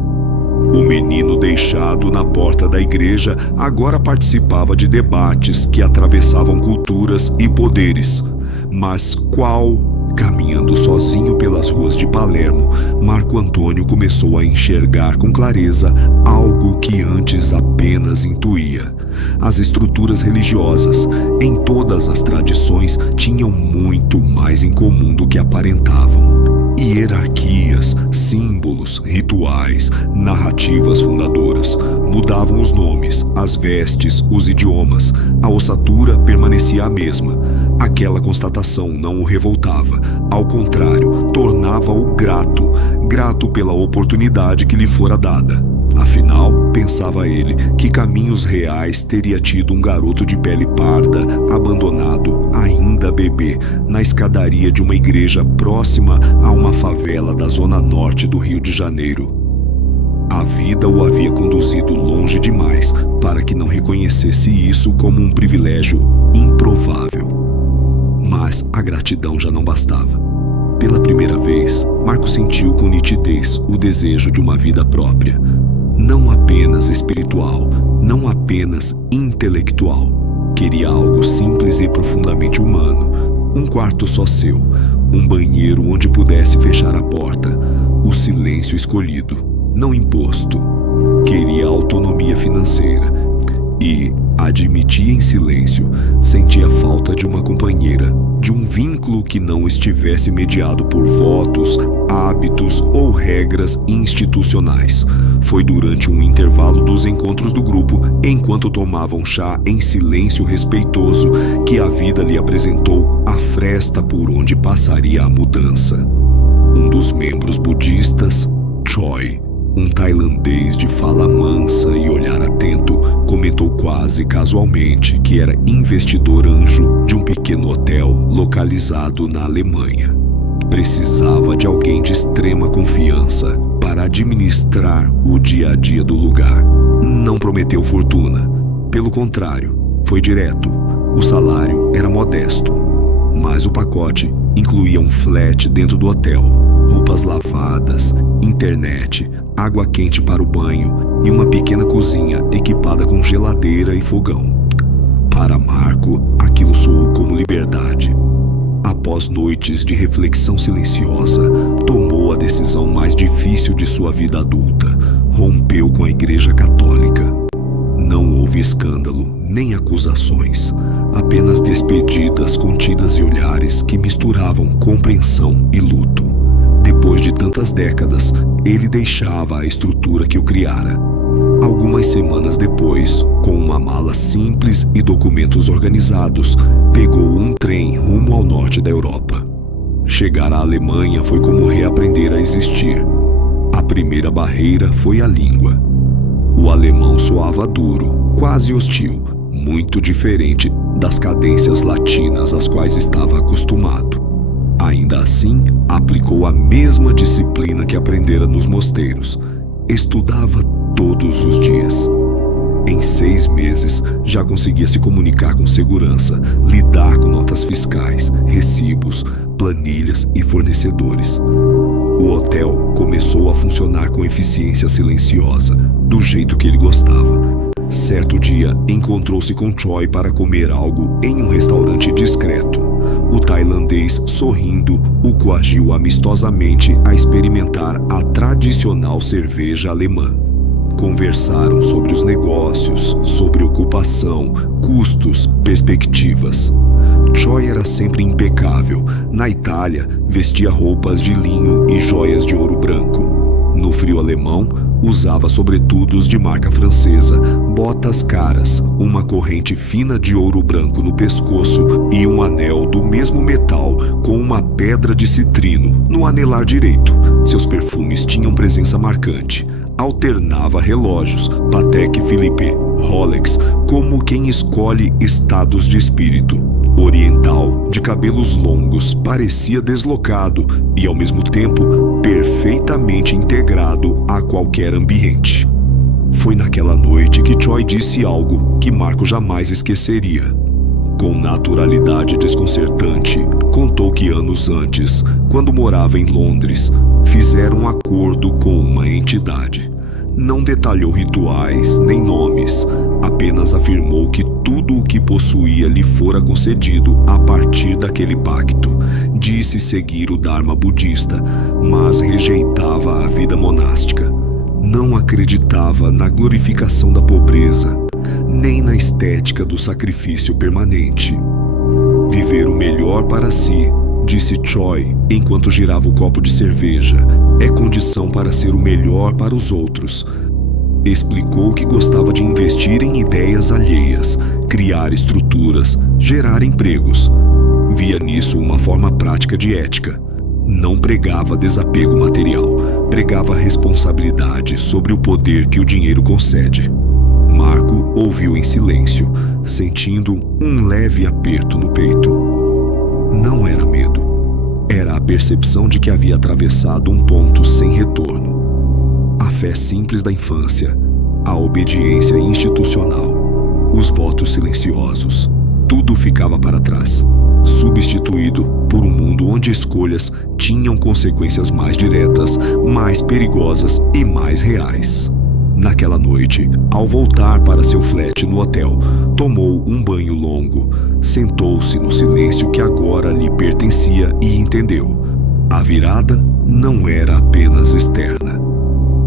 O menino deixado na porta da igreja agora participava de debates que atravessavam culturas e poderes. Mas qual Caminhando sozinho pelas ruas de Palermo, Marco Antônio começou a enxergar com clareza algo que antes apenas intuía. As estruturas religiosas, em todas as tradições, tinham muito mais em comum do que aparentavam. Hierarquias, símbolos, rituais, narrativas fundadoras. Mudavam os nomes, as vestes, os idiomas. A ossatura permanecia a mesma. Aquela constatação não o revoltava. Ao contrário, tornava-o grato pela oportunidade que lhe fora dada. Afinal, pensava ele, que caminhos reais teria tido um garoto de pele parda, abandonado, ainda bebê, na escadaria de uma igreja próxima a uma favela da zona norte do Rio de Janeiro. A vida o havia conduzido longe demais para que não reconhecesse isso como um privilégio improvável. Mas a gratidão já não bastava. Pela primeira vez, Marco sentiu com nitidez o desejo de uma vida própria. Não apenas espiritual, não apenas intelectual. Queria algo simples e profundamente humano. Um quarto só seu, um banheiro onde pudesse fechar a porta. O silêncio escolhido, não imposto. Queria autonomia financeira e, admitia em silêncio, sentia falta de uma companheira, de um vínculo que não estivesse mediado por votos, hábitos ou regras institucionais. Foi durante um intervalo dos encontros do grupo, enquanto tomavam chá em silêncio respeitoso, que a vida lhe apresentou a fresta por onde passaria a mudança. Um dos membros budistas, Choi, um tailandês de fala mansa e olhar atento, comentou quase casualmente que era investidor anjo de um pequeno hotel localizado na Alemanha. Precisava de alguém de extrema confiança para administrar o dia a dia do lugar. Não prometeu fortuna. Pelo contrário, foi direto. O salário era modesto, mas o pacote incluía um flat dentro do hotel, roupas lavadas, internet, água quente para o banho e uma pequena cozinha equipada com geladeira e fogão. Para Marco, aquilo soou como liberdade. Após noites de reflexão silenciosa, tomou a decisão mais difícil de sua vida adulta. Rompeu com a Igreja Católica. Não houve escândalo, nem acusações. Apenas despedidas contidas e olhares que misturavam compreensão e luto. Depois de tantas décadas, ele deixava a estrutura que o criara. Algumas semanas depois, com uma mala simples e documentos organizados, pegou um trem rumo ao norte da Europa. Chegar à Alemanha foi como reaprender a existir. A primeira barreira foi a língua. O alemão soava duro, quase hostil, muito diferente das cadências latinas às quais estava acostumado. Ainda assim, aplicou a mesma disciplina que aprendera nos mosteiros. Estudava todos os dias. Em 6 meses, já conseguia se comunicar com segurança, lidar com notas fiscais, recibos, planilhas e fornecedores. O hotel começou a funcionar com eficiência silenciosa, do jeito que ele gostava. Certo dia, encontrou-se com Choi para comer algo em um restaurante discreto. O tailandês, sorrindo, o coagiu amistosamente a experimentar a tradicional cerveja alemã. Conversaram sobre os negócios, sobre ocupação, custos, perspectivas. Choi era sempre impecável. Na Itália, vestia roupas de linho e joias de ouro branco. No frio alemão, usava sobretudos de marca francesa, botas caras, uma corrente fina de ouro branco no pescoço e um anel do mesmo metal com uma pedra de citrino no anelar direito. Seus perfumes tinham presença marcante. Alternava relógios, Patek Philippe, Rolex, como quem escolhe estados de espírito. Oriental, de cabelos longos, parecia deslocado e, ao mesmo tempo, perfeitamente integrado a qualquer ambiente. Foi naquela noite que Choi disse algo que Marco jamais esqueceria. Com naturalidade desconcertante, contou que anos antes, quando morava em Londres, fizeram um acordo com uma entidade. não detalhou rituais nem nomes, apenas afirmou que tudo o que possuía lhe fora concedido a partir daquele pacto. Disse seguir o Dharma budista, mas rejeitava a vida monástica. Não acreditava na glorificação da pobreza, nem na estética do sacrifício permanente. Viver o melhor para si, disse Choi enquanto girava o copo de cerveja, é condição para ser o melhor para os outros. Explicou que gostava de investir em ideias alheias, criar estruturas, gerar empregos. Via nisso uma forma prática de ética. Não pregava desapego material, pregava responsabilidade sobre o poder que o dinheiro concede. Marco ouviu em silêncio, sentindo um leve aperto no peito. Não era medo. Era a percepção de que havia atravessado um ponto sem retorno. A fé simples da infância, a obediência institucional, os votos silenciosos, tudo ficava para trás, substituído por um mundo onde escolhas tinham consequências mais diretas, mais perigosas e mais reais. Naquela noite, ao voltar para seu flat no hotel, tomou um banho longo, sentou-se no silêncio que agora lhe pertencia e entendeu. A virada não era apenas externa.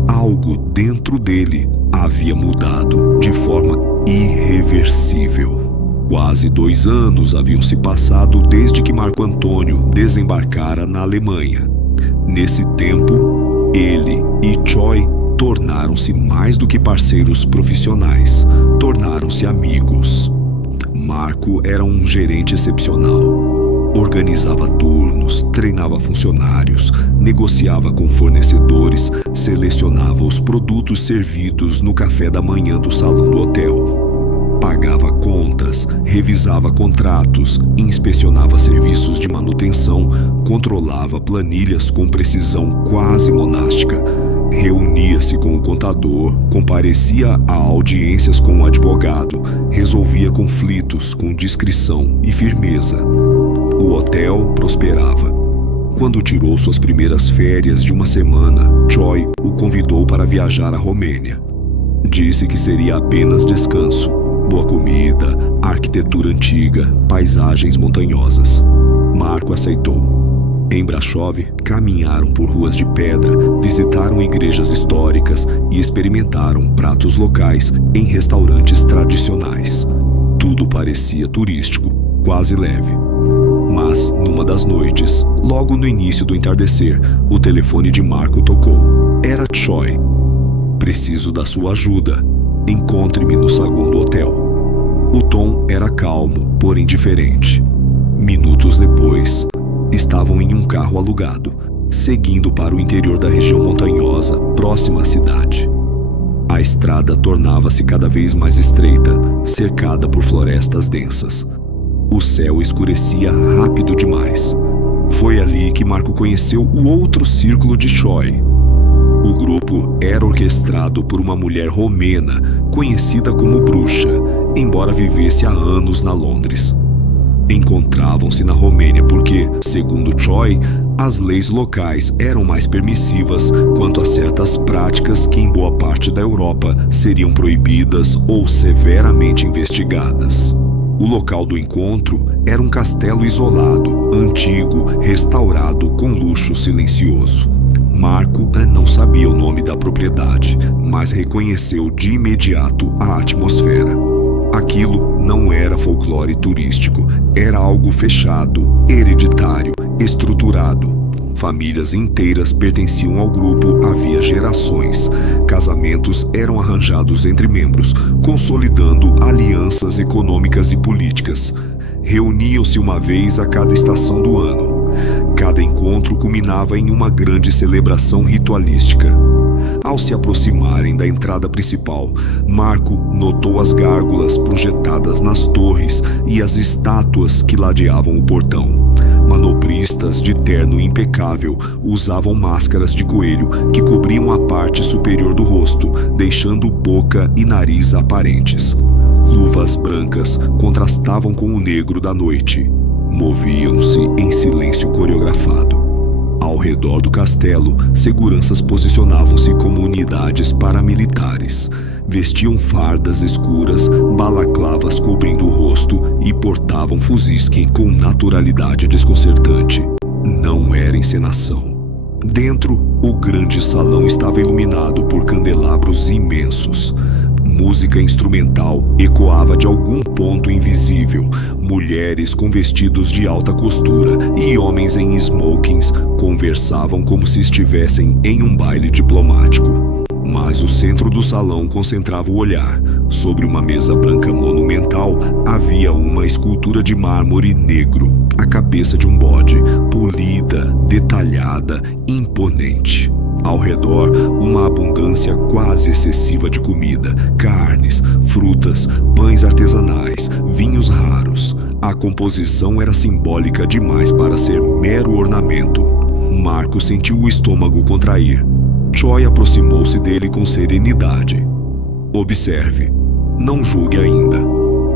Algo dentro dele havia mudado de forma irreversível. Quase 2 anos haviam se passado desde que Marco Antônio desembarcara na Alemanha. Nesse tempo, ele e Choi tornaram-se mais do que parceiros profissionais, tornaram-se amigos. Marco era um gerente excepcional. Organizava turnos, treinava funcionários, negociava com fornecedores, selecionava os produtos servidos no café da manhã do salão do hotel. Pagava contas, revisava contratos, inspecionava serviços de manutenção, controlava planilhas com precisão quase monástica. Reunia-se com o contador, comparecia a audiências com o advogado, resolvia conflitos com discrição e firmeza. O hotel prosperava. Quando tirou suas primeiras férias de uma semana, Choi o convidou para viajar à Romênia. Disse que seria apenas descanso, boa comida, arquitetura antiga, paisagens montanhosas. Marco aceitou. Em Brasov, caminharam por ruas de pedra, visitaram igrejas históricas e experimentaram pratos locais em restaurantes tradicionais. Tudo parecia turístico, quase leve. Mas, numa das noites, logo no início do entardecer, o telefone de Marco tocou. Era Choi. Preciso da sua ajuda. Encontre-me no saguão do hotel. O tom era calmo, porém diferente. Minutos depois, estavam em um carro alugado, seguindo para o interior da região montanhosa, próxima à cidade. A estrada tornava-se cada vez mais estreita, cercada por florestas densas. O céu escurecia rápido demais. Foi ali que Marco conheceu o outro círculo de Choi. O grupo era orquestrado por uma mulher romena, conhecida como bruxa, embora vivesse há anos na Londres. Encontravam-se na Romênia porque, segundo Choi, as leis locais eram mais permissivas quanto a certas práticas que em boa parte da Europa seriam proibidas ou severamente investigadas. O local do encontro era um castelo isolado, antigo, restaurado com luxo silencioso. Marco não sabia o nome da propriedade, mas reconheceu de imediato a atmosfera. Aquilo não era folclore turístico, era algo fechado, hereditário, estruturado. Famílias inteiras pertenciam ao grupo havia gerações. Casamentos eram arranjados entre membros, consolidando alianças econômicas e políticas. Reuniam-se uma vez a cada estação do ano. Cada encontro culminava em uma grande celebração ritualística. Ao se aproximarem da entrada principal, Marco notou as gárgulas projetadas nas torres e as estátuas que ladeavam o portão. Manobristas de terno impecável usavam máscaras de coelho que cobriam a parte superior do rosto, deixando boca e nariz aparentes. Luvas brancas contrastavam com o negro da noite. Moviam-se em silêncio coreografado. Ao redor do castelo, seguranças posicionavam-se como unidades paramilitares. Vestiam fardas escuras, balaclavas cobrindo o rosto e portavam fuzis que, com naturalidade desconcertante, não era encenação. Dentro, o grande salão estava iluminado por candelabros imensos. Música instrumental ecoava de algum ponto invisível. Mulheres com vestidos de alta costura e homens em smokings conversavam como se estivessem em um baile diplomático. Mas o centro do salão concentrava o olhar. Sobre uma mesa branca monumental havia uma escultura de mármore negro, a cabeça de um bode, polida, detalhada, imponente. Ao redor, uma abundância quase excessiva de comida, carnes, frutas, pães artesanais, vinhos raros. A composição era simbólica demais para ser mero ornamento. Marco sentiu o estômago contrair. Choi aproximou-se dele com serenidade. Observe, não julgue ainda.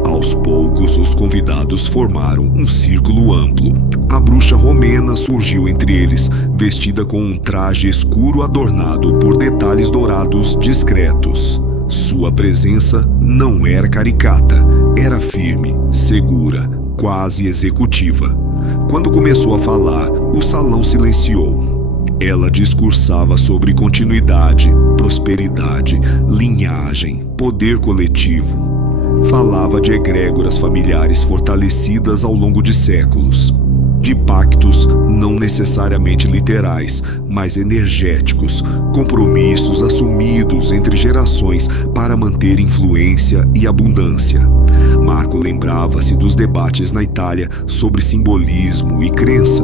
Aos poucos, os convidados formaram um círculo amplo. A bruxa romena surgiu entre eles, vestida com um traje escuro adornado por detalhes dourados discretos. Sua presença não era caricata, era firme, segura, quase executiva. Quando começou a falar, o salão silenciou. Ela discursava sobre continuidade, prosperidade, linhagem, poder coletivo. Falava de egrégoras familiares fortalecidas ao longo de séculos, de pactos não necessariamente literais, mas energéticos, compromissos assumidos entre gerações para manter influência e abundância. Marco lembrava-se dos debates na Itália sobre simbolismo e crença.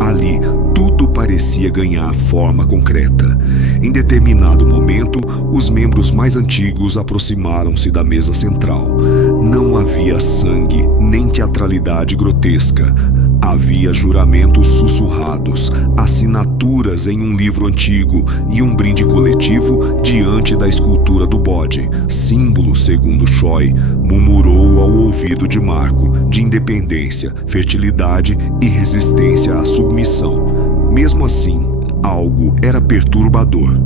Ali, tudo parecia ganhar forma concreta. Em determinado momento, os membros mais antigos aproximaram-se da mesa central. Não havia sangue, nem teatralidade grotesca. Havia juramentos sussurrados, assinaturas em um livro antigo e um brinde coletivo diante da escultura do bode, símbolo, segundo Choi, murmurou ao ouvido de Marco, de independência, fertilidade e resistência à submissão. Mesmo assim, algo era perturbador.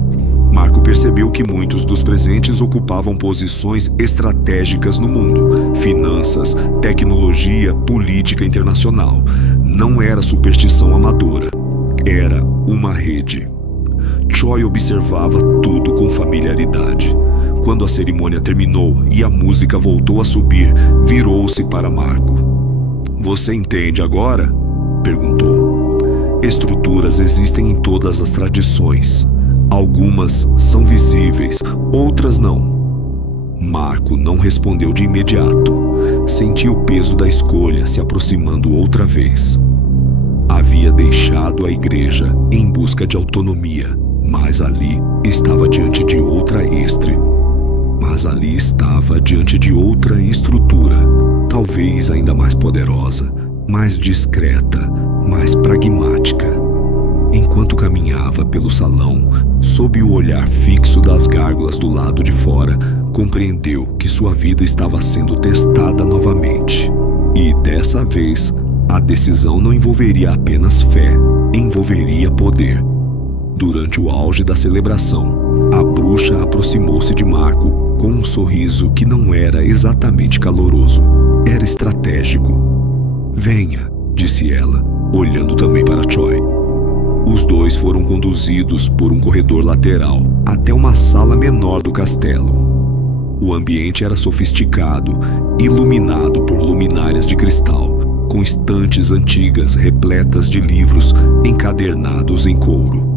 Marco percebeu que muitos dos presentes ocupavam posições estratégicas no mundo: finanças, tecnologia, política internacional. Não era superstição amadora, era uma rede. Choi observava tudo com familiaridade. Quando a cerimônia terminou e a música voltou a subir, virou-se para Marco. "Você entende agora?" perguntou. "Estruturas existem em todas as tradições. Algumas são visíveis, outras não." Marco não respondeu de imediato. Sentiu o peso da escolha se aproximando outra vez. Havia deixado a igreja em busca de autonomia, mas ali estava diante de outra estrutura, talvez ainda mais poderosa, mais discreta, mais pragmática. Enquanto caminhava pelo salão, sob o olhar fixo das gárgulas do lado de fora, compreendeu que sua vida estava sendo testada novamente. E dessa vez, a decisão não envolveria apenas fé, envolveria poder. Durante o auge da celebração, a bruxa aproximou-se de Marco com um sorriso que não era exatamente caloroso, era estratégico. "Venha", disse ela, olhando também para Choi. Os dois foram conduzidos por um corredor lateral até uma sala menor do castelo. O ambiente era sofisticado, iluminado por luminárias de cristal, com estantes antigas repletas de livros encadernados em couro.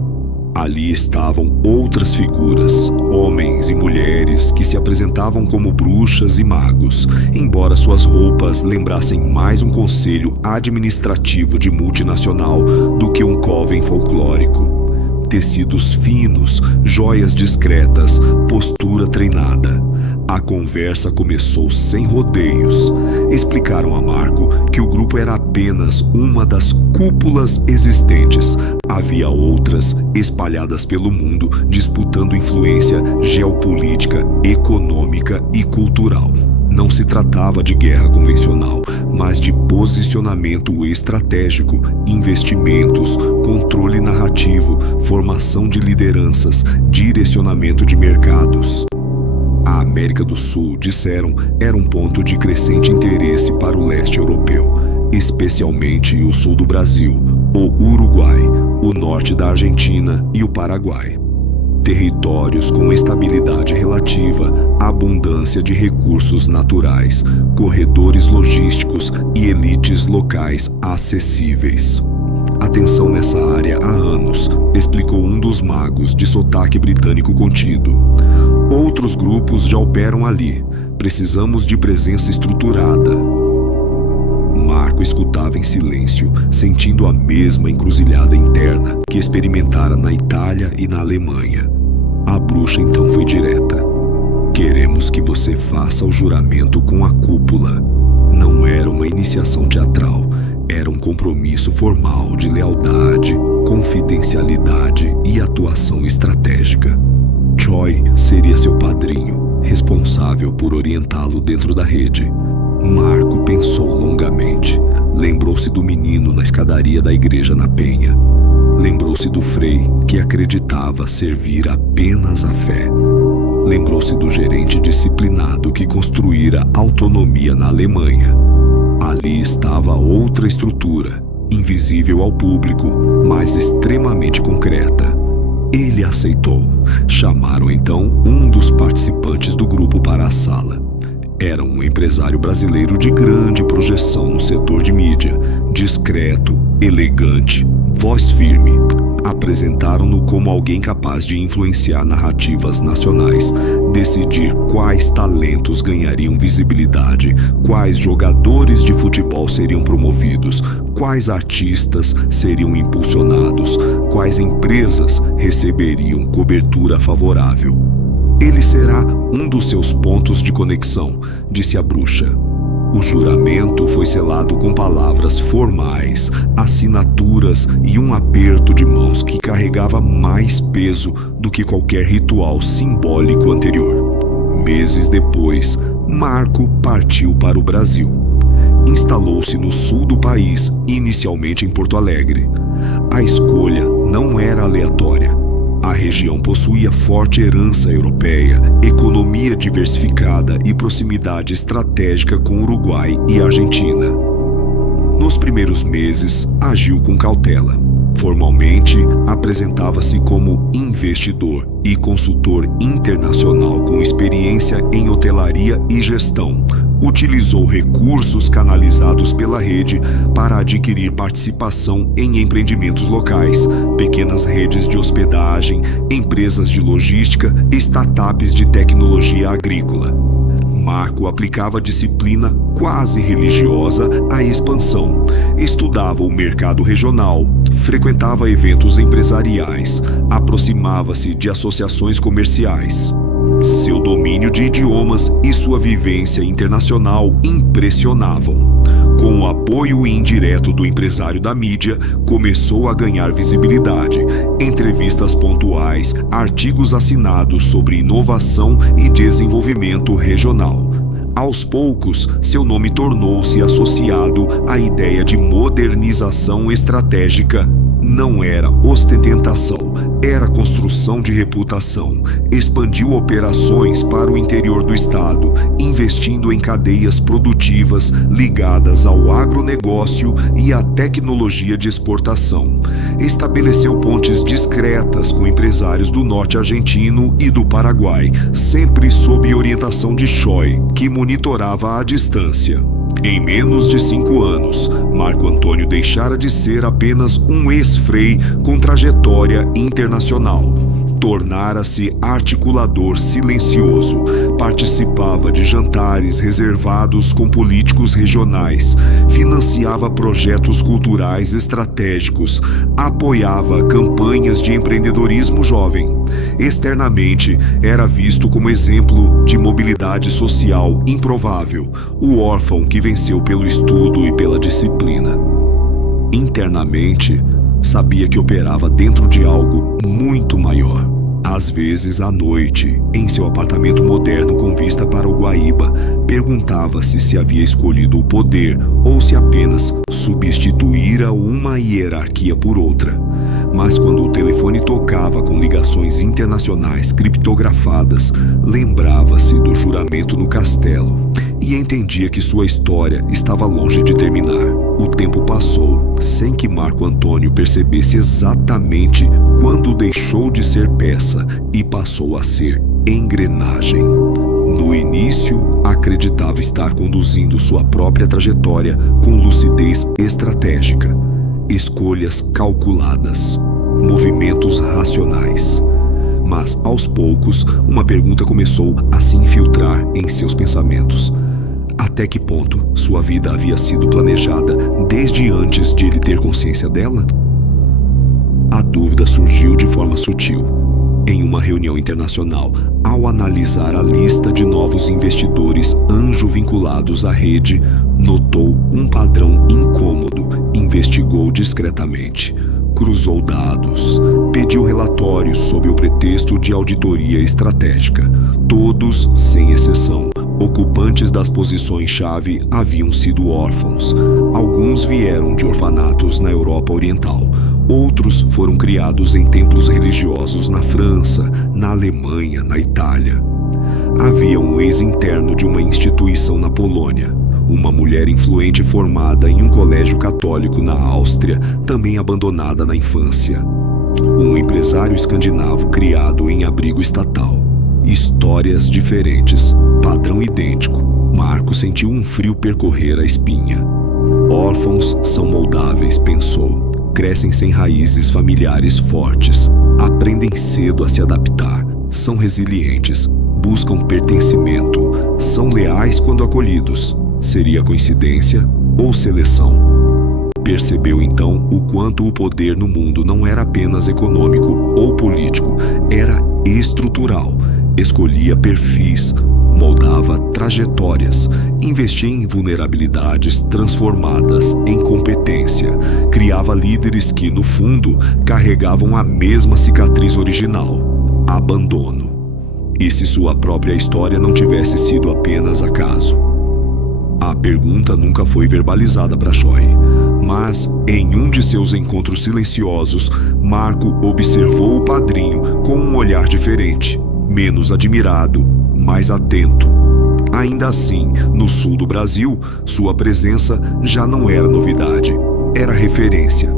Ali estavam outras figuras, homens e mulheres que se apresentavam como bruxas e magos, embora suas roupas lembrassem mais um conselho administrativo de multinacional do que um coven folclórico. Tecidos finos, joias discretas, postura treinada. A conversa começou sem rodeios. Explicaram a Marco que o grupo era apenas uma das cúpulas existentes. Havia outras espalhadas pelo mundo, disputando influência geopolítica, econômica e cultural. Não se tratava de guerra convencional, mas de posicionamento estratégico, investimentos, controle narrativo, formação de lideranças, direcionamento de mercados. A América do Sul, disseram, era um ponto de crescente interesse para o leste europeu, especialmente o sul do Brasil, o Uruguai, o norte da Argentina e o Paraguai. Territórios com estabilidade relativa, abundância de recursos naturais, corredores logísticos e elites locais acessíveis. Atenção nessa área há anos, explicou um dos magos de sotaque britânico contido. Outros grupos já operam ali. Precisamos de presença estruturada. Marco escutava em silêncio, sentindo a mesma encruzilhada interna que experimentara na Itália e na Alemanha. A bruxa então foi direta. Queremos que você faça o juramento com a cúpula. Não era uma iniciação teatral, era um compromisso formal de lealdade, confidencialidade e atuação estratégica. Choi seria seu padrinho, responsável por orientá-lo dentro da rede. Marco pensou longamente. Lembrou-se do menino na escadaria da igreja na Penha. Lembrou-se do frei que acreditava servir apenas a fé. Lembrou-se do gerente disciplinado que construíra autonomia na Alemanha. Ali estava outra estrutura, invisível ao público, mas extremamente concreta. Ele aceitou. Chamaram então um dos participantes do grupo para a sala. Era um empresário brasileiro de grande projeção no setor de mídia, discreto, elegante, voz firme. Apresentaram-no como alguém capaz de influenciar narrativas nacionais, decidir quais talentos ganhariam visibilidade, quais jogadores de futebol seriam promovidos, quais artistas seriam impulsionados, quais empresas receberiam cobertura favorável. Ele será um dos seus pontos de conexão, disse a bruxa. O juramento foi selado com palavras formais, assinaturas e um aperto de mãos que carregava mais peso do que qualquer ritual simbólico anterior. Meses depois, Marco partiu para o Brasil. Instalou-se no sul do país, inicialmente em Porto Alegre. A escolha não era aleatória. A região possuía forte herança europeia, economia diversificada e proximidade estratégica com Uruguai e Argentina. Nos primeiros meses, agiu com cautela. Formalmente, apresentava-se como investidor e consultor internacional com experiência em hotelaria e gestão. Utilizou recursos canalizados pela rede para adquirir participação em empreendimentos locais, pequenas redes de hospedagem, empresas de logística, startups de tecnologia agrícola. Marco aplicava disciplina quase religiosa à expansão. Estudava o mercado regional, frequentava eventos empresariais, aproximava-se de associações comerciais. Seu domínio de idiomas e sua vivência internacional impressionavam. Com o apoio indireto do empresário da mídia, começou a ganhar visibilidade. Entrevistas pontuais, artigos assinados sobre inovação e desenvolvimento regional. Aos poucos, seu nome tornou-se associado à ideia de modernização estratégica. Não era ostentação, era construção de reputação. Expandiu operações para o interior do estado, investindo em cadeias produtivas ligadas ao agronegócio e à tecnologia de exportação. Estabeleceu pontes discretas com empresários do norte argentino e do Paraguai, sempre sob orientação de Choi, que monitorava à distância. Em menos de 5 anos, Marco Antônio deixara de ser apenas um ex-frei com trajetória internacional. Tornara-se articulador silencioso, participava de jantares reservados com políticos regionais, financiava projetos culturais estratégicos, apoiava campanhas de empreendedorismo jovem. Externamente, era visto como exemplo de mobilidade social improvável, o órfão que venceu pelo estudo e pela disciplina. Internamente, sabia que operava dentro de algo muito maior. Às vezes, à noite, em seu apartamento moderno com vista para o Guaíba, perguntava-se se havia escolhido o poder ou se apenas substituíra uma hierarquia por outra. Mas quando o telefone tocava com ligações internacionais criptografadas, lembrava-se do juramento no castelo e entendia que sua história estava longe de terminar. O tempo passou, sem que Marco Antônio percebesse exatamente quando deixou de ser peça e passou a ser engrenagem. No início, acreditava estar conduzindo sua própria trajetória com lucidez estratégica, escolhas calculadas, movimentos racionais. Mas, aos poucos, uma pergunta começou a se infiltrar em seus pensamentos. Até que ponto sua vida havia sido planejada desde antes de ele ter consciência dela? A dúvida surgiu de forma sutil. Em uma reunião internacional, ao analisar a lista de novos investidores anjo vinculados à rede, notou um padrão incômodo, investigou discretamente, cruzou dados, pediu relatórios sob o pretexto de auditoria estratégica. Todos, sem exceção, ocupantes das posições-chave haviam sido órfãos. Alguns vieram de orfanatos na Europa Oriental. Outros foram criados em templos religiosos na França, na Alemanha, na Itália. Havia um ex-interno de uma instituição na Polônia. Uma mulher influente formada em um colégio católico na Áustria, também abandonada na infância. Um empresário escandinavo criado em abrigo estatal. Histórias diferentes, padrão idêntico. Marco sentiu um frio percorrer a espinha. Órfãos são moldáveis, pensou. Crescem sem raízes familiares fortes. Aprendem cedo a se adaptar. São resilientes. Buscam pertencimento. São leais quando acolhidos. Seria coincidência ou seleção? Percebeu então o quanto o poder no mundo não era apenas econômico ou político, era estrutural. Escolhia perfis, moldava trajetórias, investia em vulnerabilidades transformadas em competência, criava líderes que, no fundo, carregavam a mesma cicatriz original: abandono. E se sua própria história não tivesse sido apenas acaso? A pergunta nunca foi verbalizada para Choi, mas em um de seus encontros silenciosos, Marco observou o padrinho com um olhar diferente, menos admirado, mais atento. Ainda assim, no sul do Brasil, sua presença já não era novidade, era referência.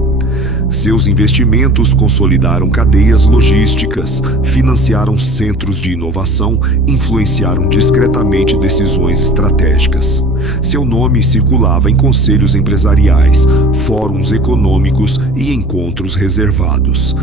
Seus investimentos consolidaram cadeias logísticas, financiaram centros de inovação, influenciaram discretamente decisões estratégicas. Seu nome circulava em conselhos empresariais, fóruns econômicos e encontros reservados.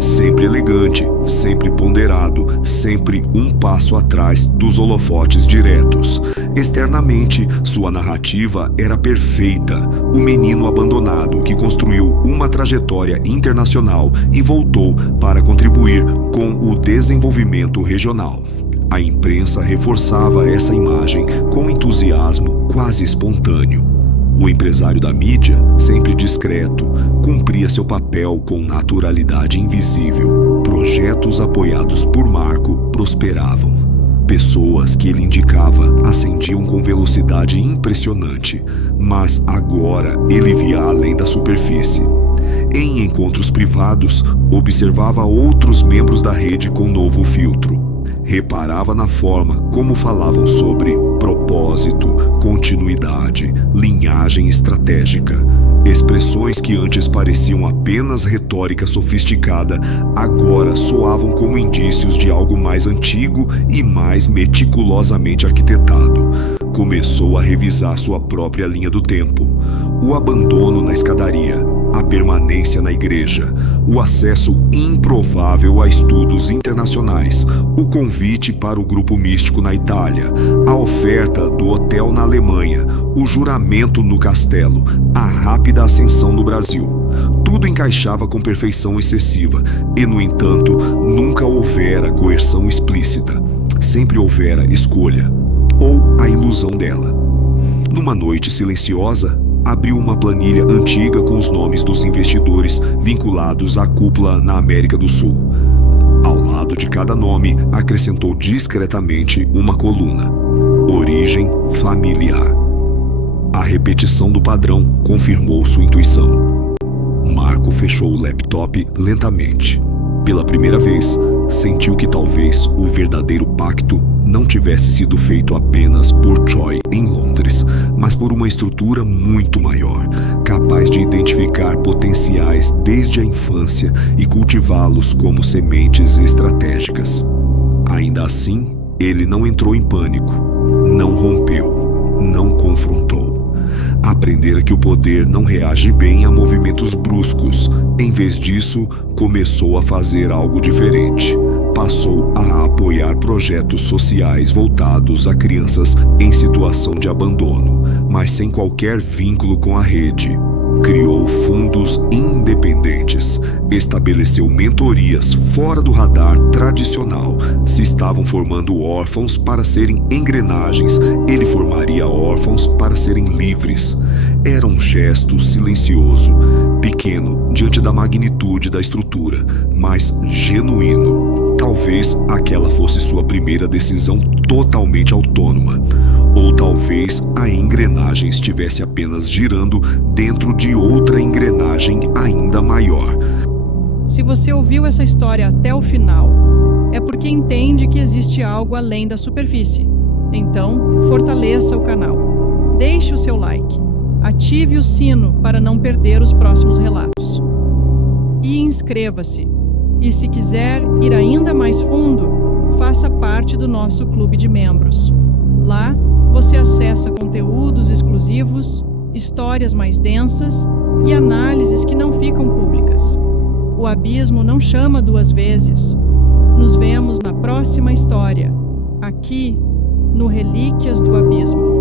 Sempre elegante, sempre ponderado, sempre um passo atrás dos holofotes diretos. Externamente, sua narrativa era perfeita. O menino abandonado que construiu uma trajetória internacional e voltou para contribuir com o desenvolvimento regional. A imprensa reforçava essa imagem com entusiasmo quase espontâneo. O empresário da mídia, sempre discreto, cumpria seu papel com naturalidade invisível. Projetos apoiados por Marco prosperavam. Pessoas que ele indicava ascendiam com velocidade impressionante, mas agora ele via além da superfície. Em encontros privados, observava outros membros da rede com novo filtro. Reparava na forma como falavam sobre propósito, continuidade, linhagem estratégica. Expressões que antes pareciam apenas retórica sofisticada, agora soavam como indícios de algo mais antigo e mais meticulosamente arquitetado. Começou a revisar sua própria linha do tempo. O abandono na escadaria, a permanência na igreja, o acesso improvável a estudos internacionais, o convite para o grupo místico na Itália, a oferta do hotel na Alemanha, o juramento no castelo, a rápida ascensão no Brasil. Tudo encaixava com perfeição excessiva e, no entanto, nunca houvera coerção explícita. Sempre houvera escolha, ou a ilusão dela. Numa noite silenciosa, abriu uma planilha antiga com os nomes dos investidores vinculados à cúpula na América do Sul. Ao lado lado de cada nome, acrescentou discretamente uma coluna: origem familiar. A repetição do padrão confirmou sua intuição. Marco fechou o laptop lentamente. Pela primeira vez, sentiu que talvez o verdadeiro pacto não tivesse sido feito apenas por Choi em Londres, mas por uma estrutura muito maior, capaz de identificar potenciais desde a infância e cultivá-los como sementes estratégicas. Ainda assim, ele não entrou em pânico, não rompeu, não confrontou. Aprendera que o poder não reage bem a movimentos bruscos. Em vez disso, começou a fazer algo diferente. Passou a apoiar projetos sociais voltados a crianças em situação de abandono, mas sem qualquer vínculo com a rede. Criou fundos independentes, estabeleceu mentorias fora do radar tradicional. Se estavam formando órfãos para serem engrenagens, ele formaria órfãos para serem livres. Era um gesto silencioso, pequeno diante da magnitude da estrutura, mas genuíno. Talvez aquela fosse sua primeira decisão totalmente autônoma. Ou talvez a engrenagem estivesse apenas girando dentro de outra engrenagem ainda maior. Se você ouviu essa história até o final, é porque entende que existe algo além da superfície. Então, fortaleça o canal. Deixe o seu like. Ative o sino para não perder os próximos relatos. E inscreva-se. E se quiser ir ainda mais fundo, faça parte do nosso clube de membros. Lá, você acessa conteúdos exclusivos, histórias mais densas e análises que não ficam públicas. O abismo não chama duas vezes. Nos vemos na próxima história, aqui no Relíquias do Abismo.